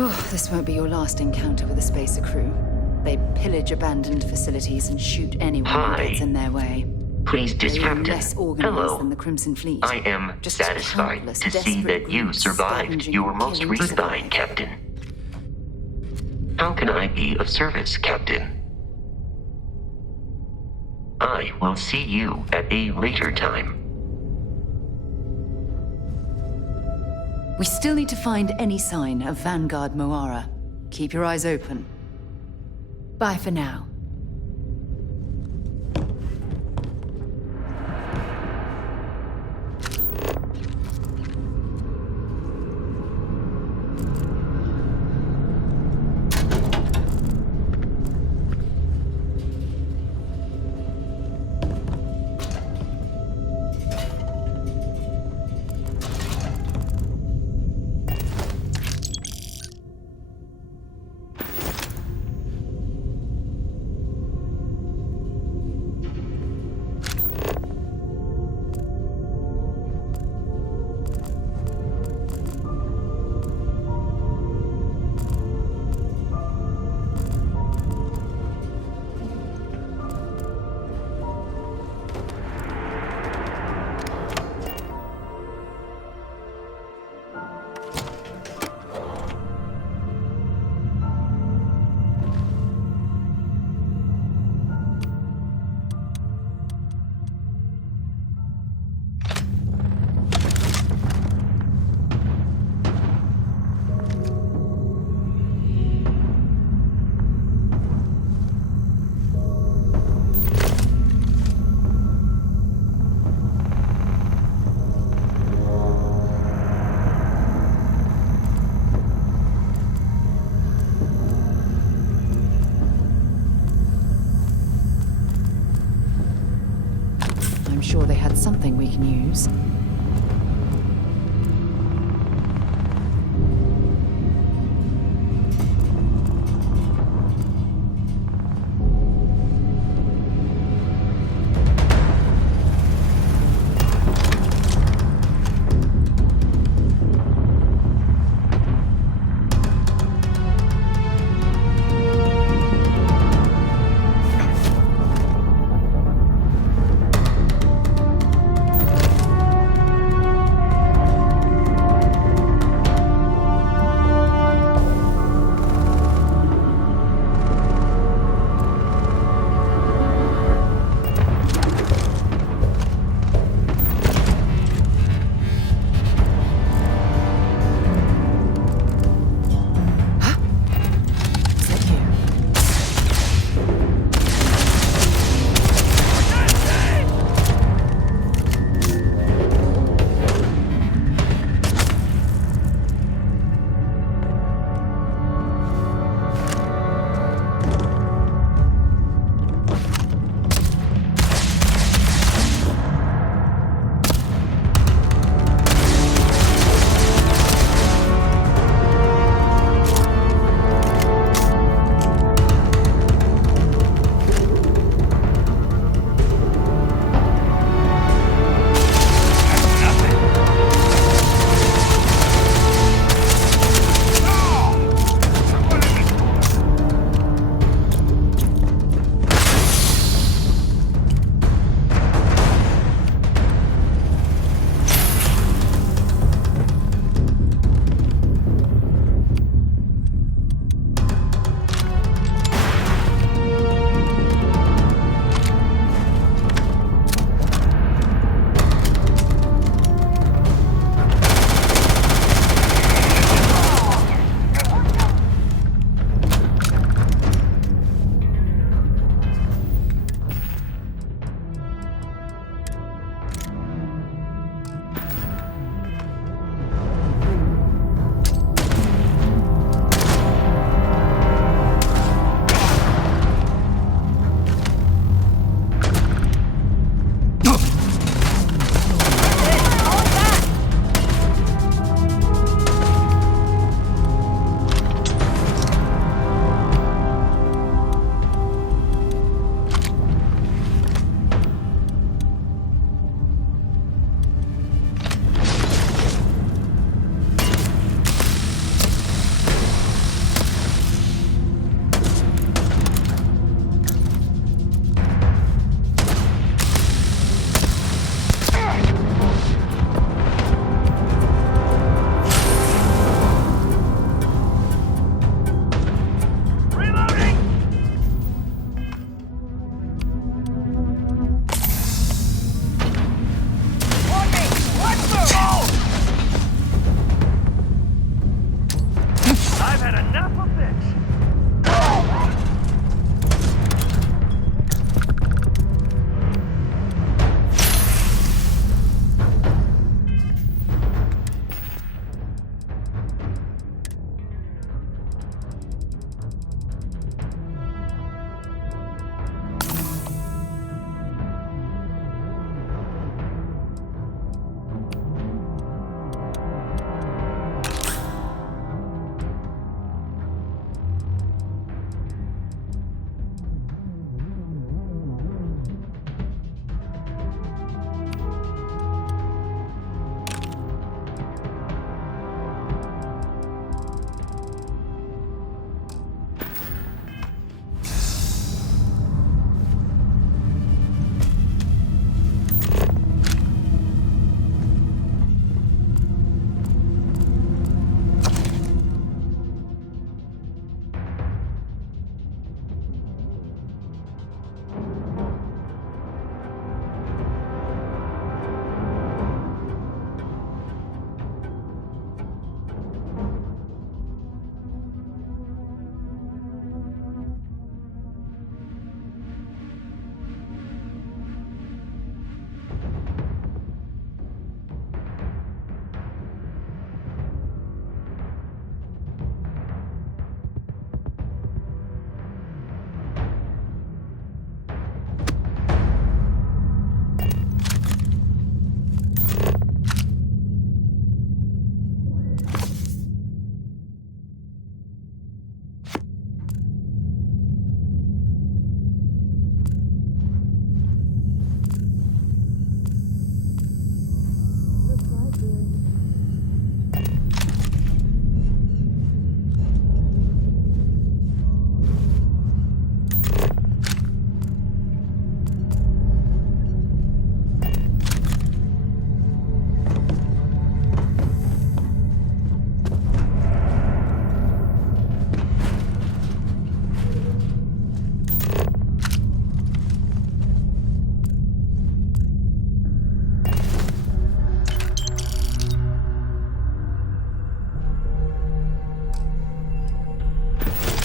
Oh, this won't be your last encounter with a spacer crew. They pillage abandoned facilities and shoot anyone who gets in their way. Please They are disrupt less it. organized Hello. than the Crimson Fleet. I am Just satisfied countless to see desperate that you groups survived scavenging your and most killing recent civilians. line, Captain. How can I be of service, Captain? I will see you at a later time. We still need to find any sign of Vanguard Moara. Keep your eyes open. Bye for now. I'm sure they had something we can use.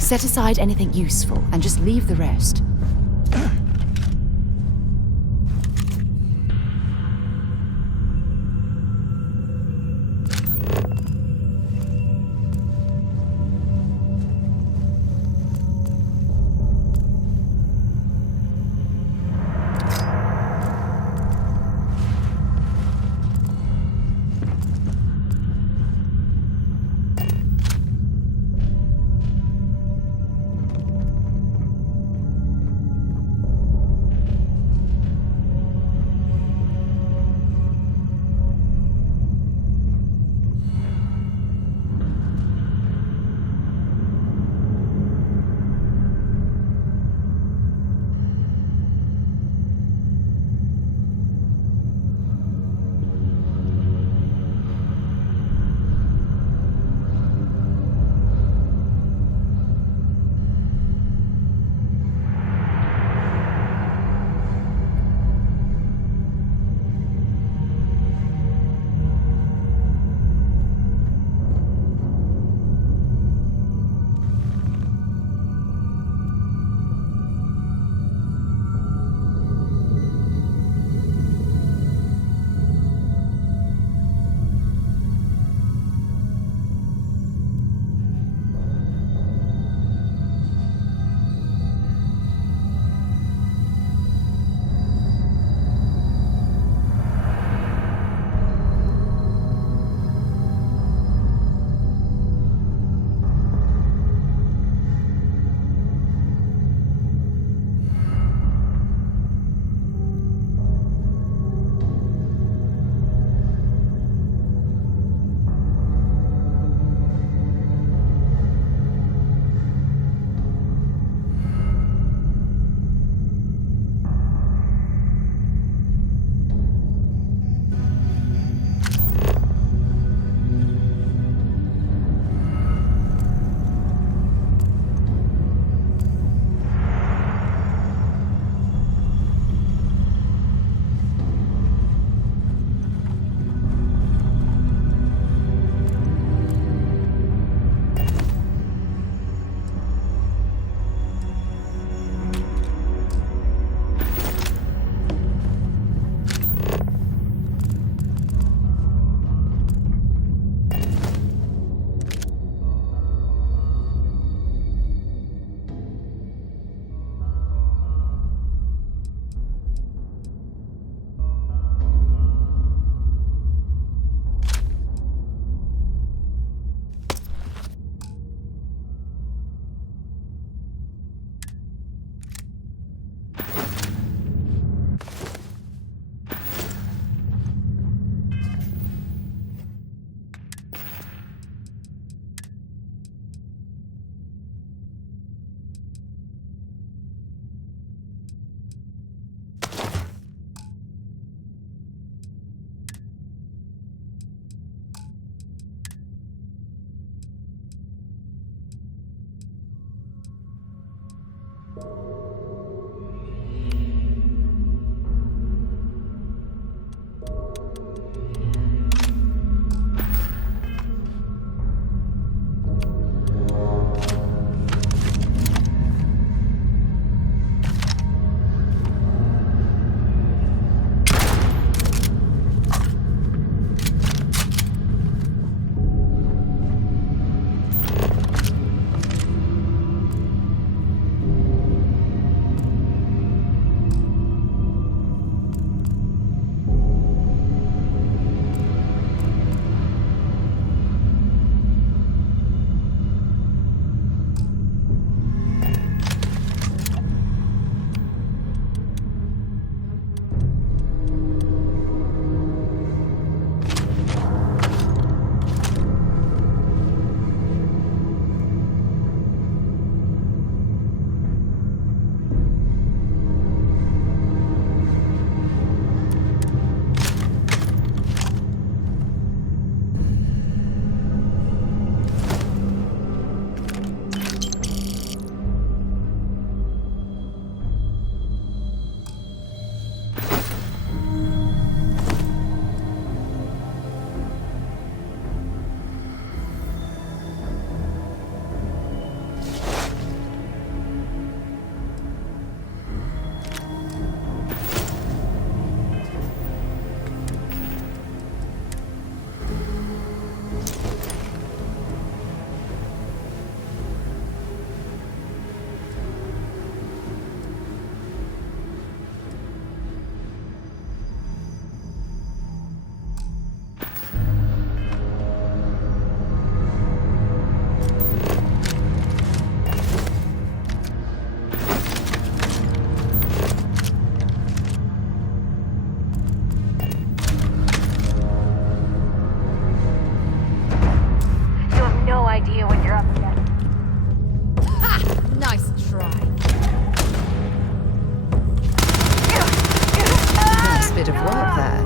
Set aside anything useful and just leave the rest. try. Nice bit of work there.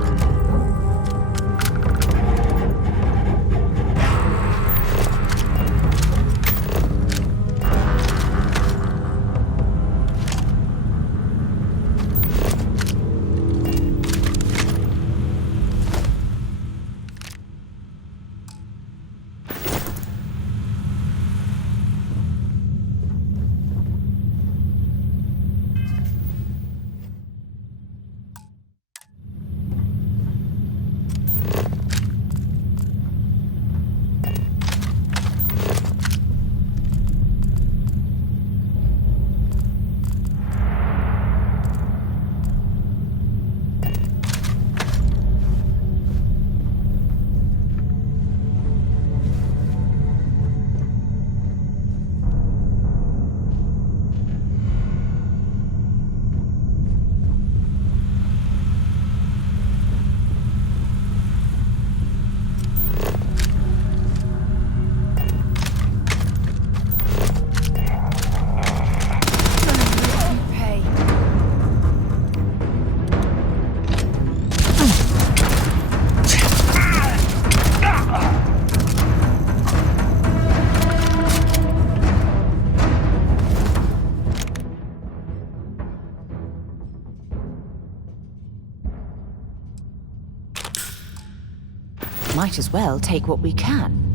Might as well take what we can.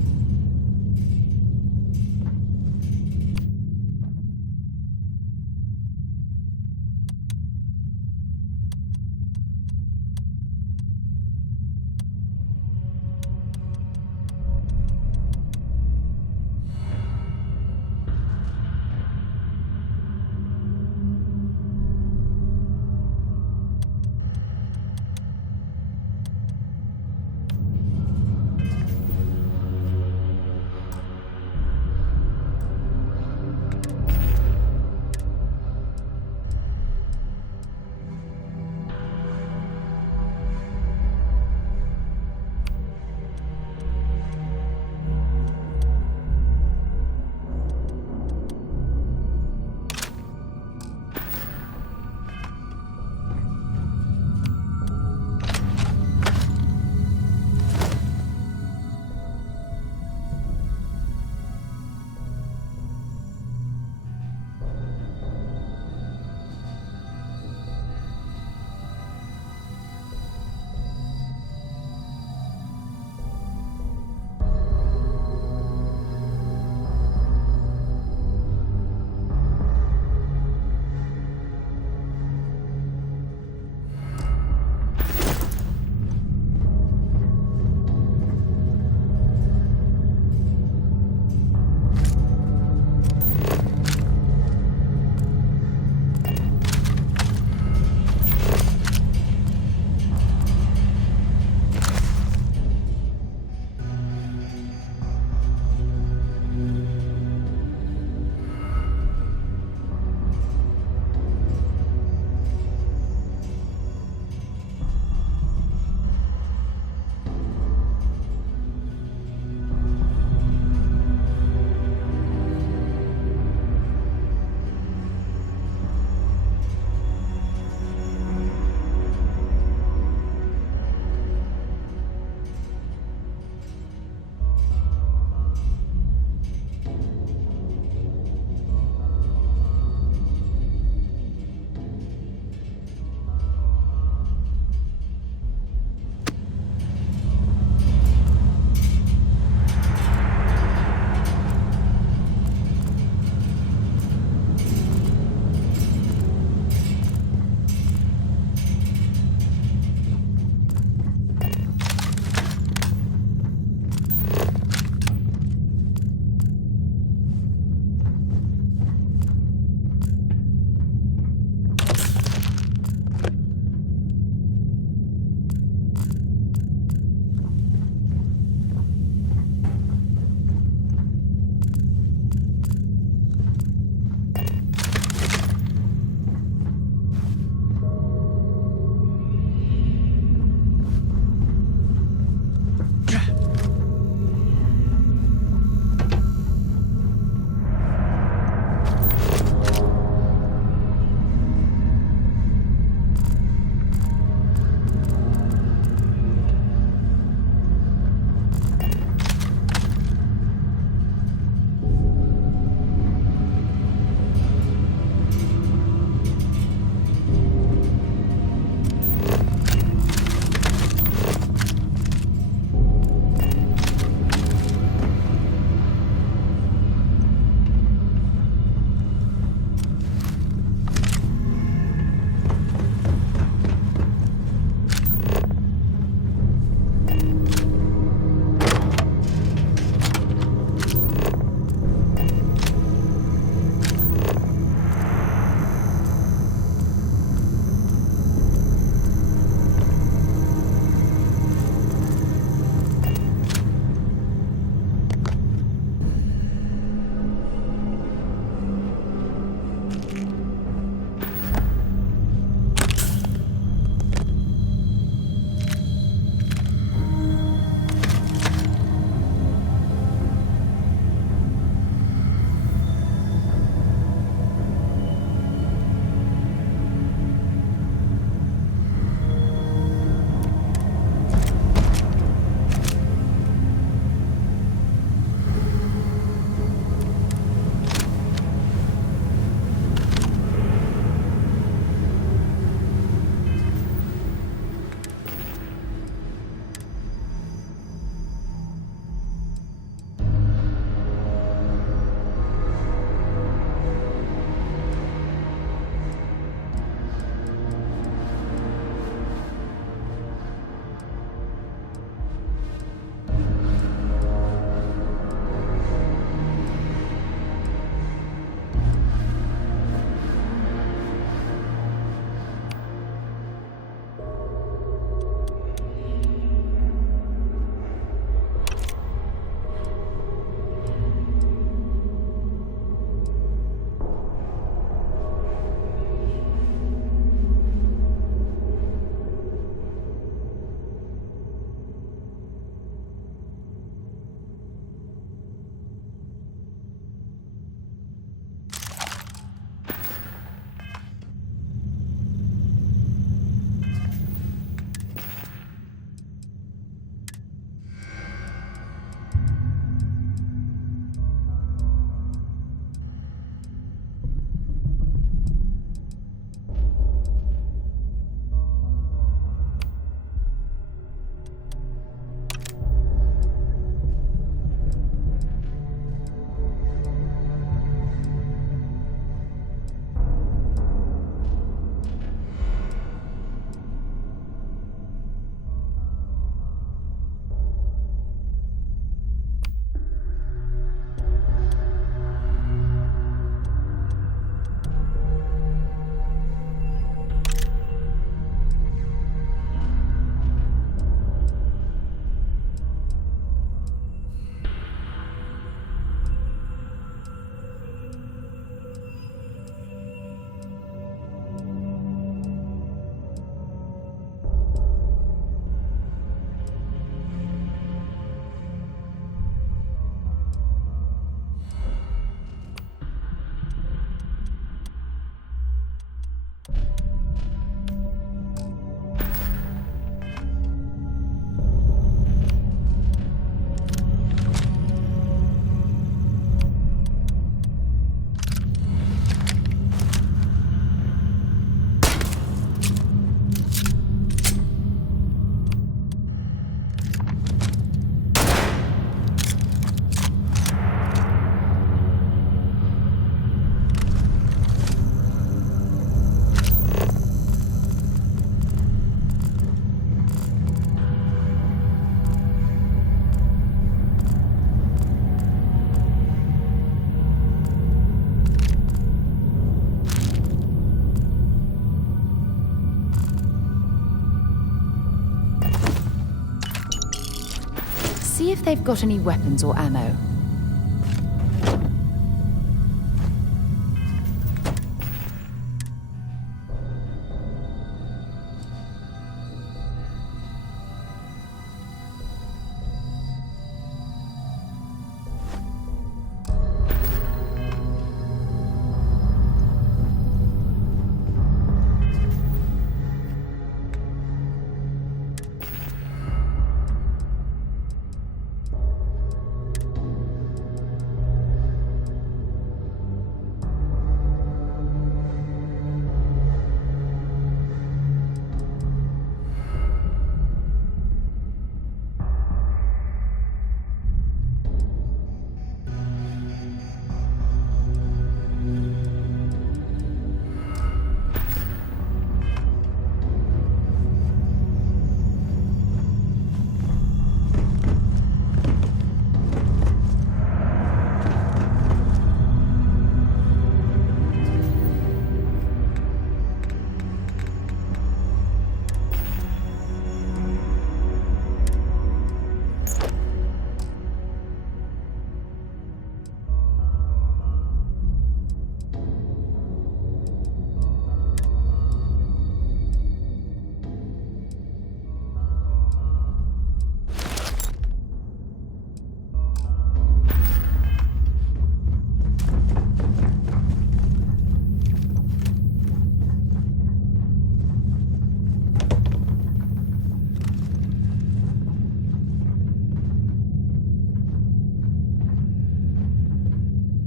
if they've got any weapons or ammo.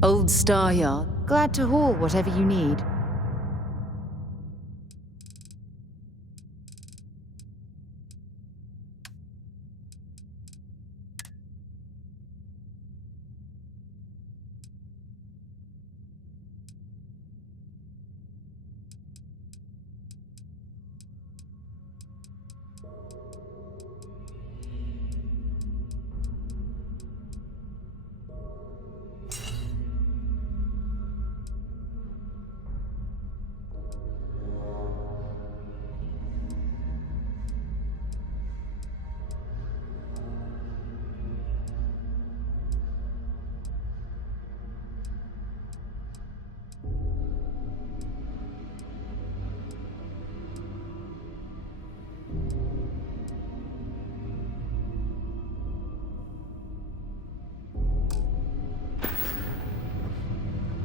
Old Star Yard. Glad to haul whatever you need.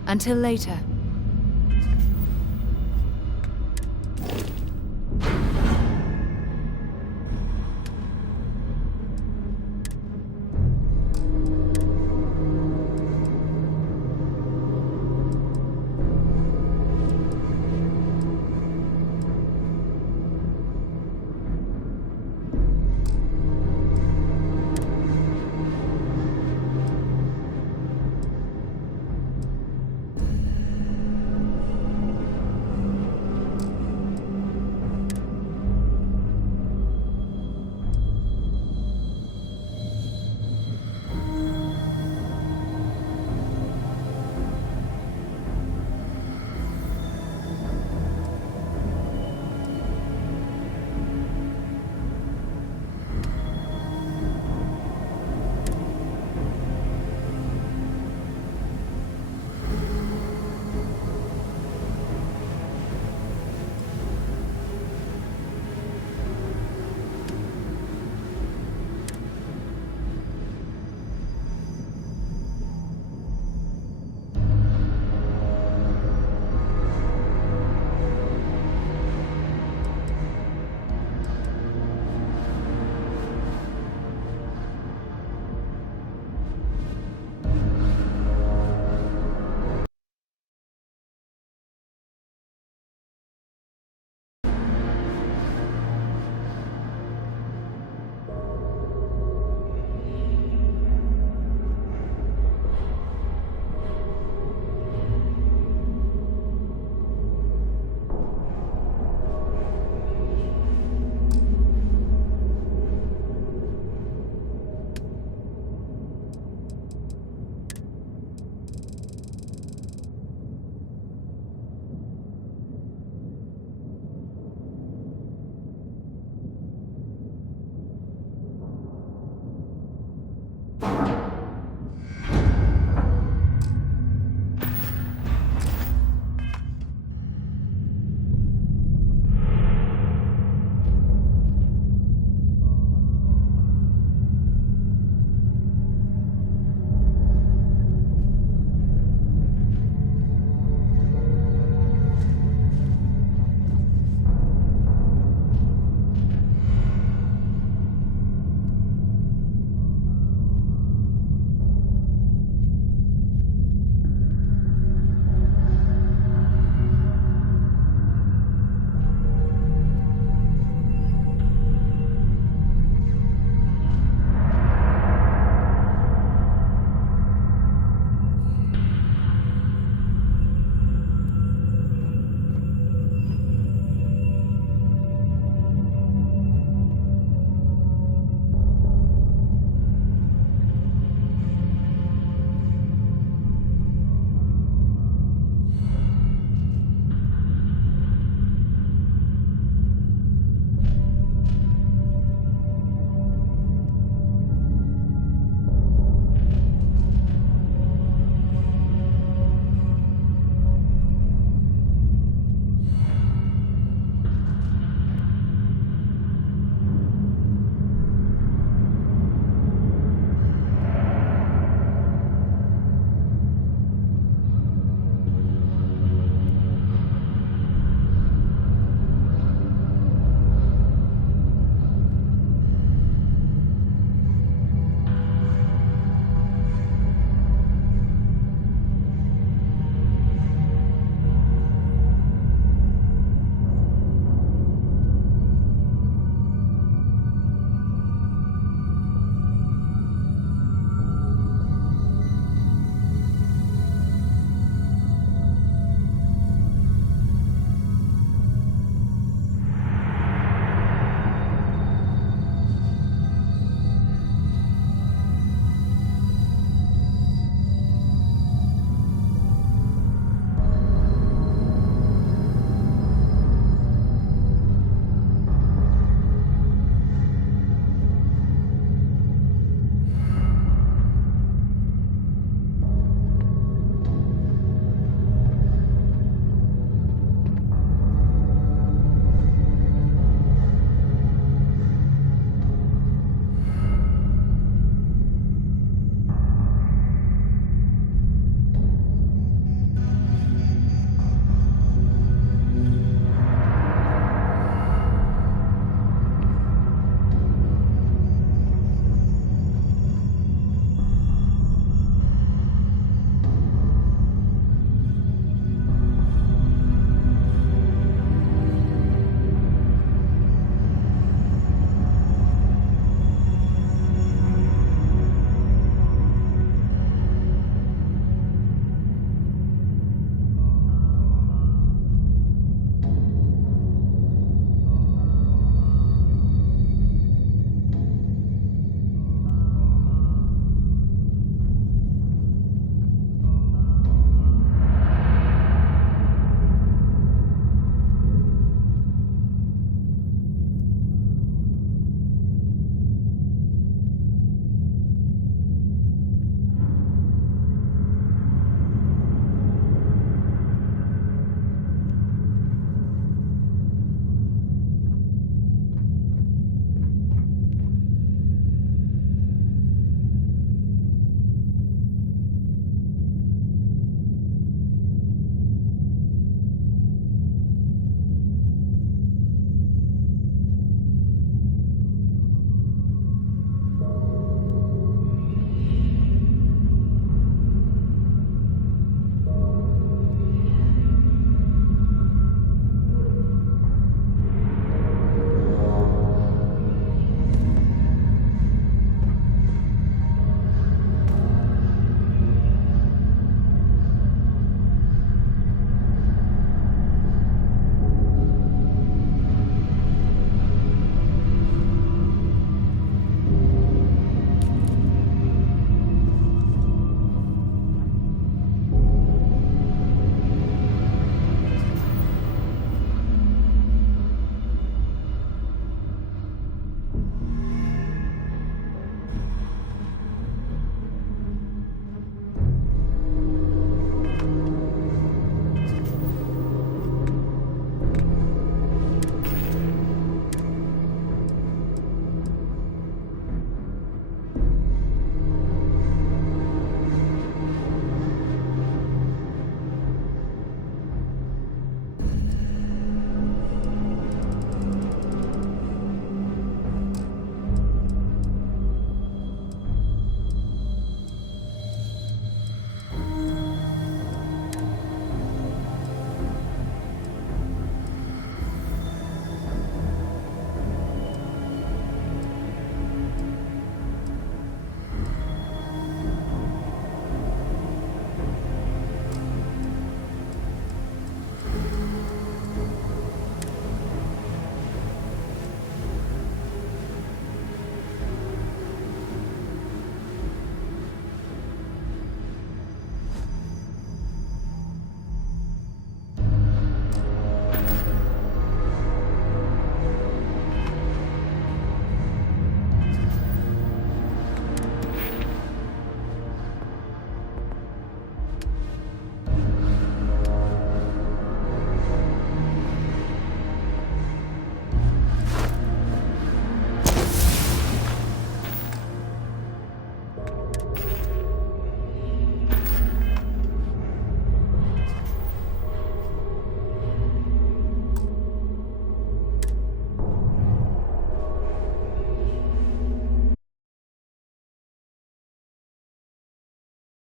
Until later.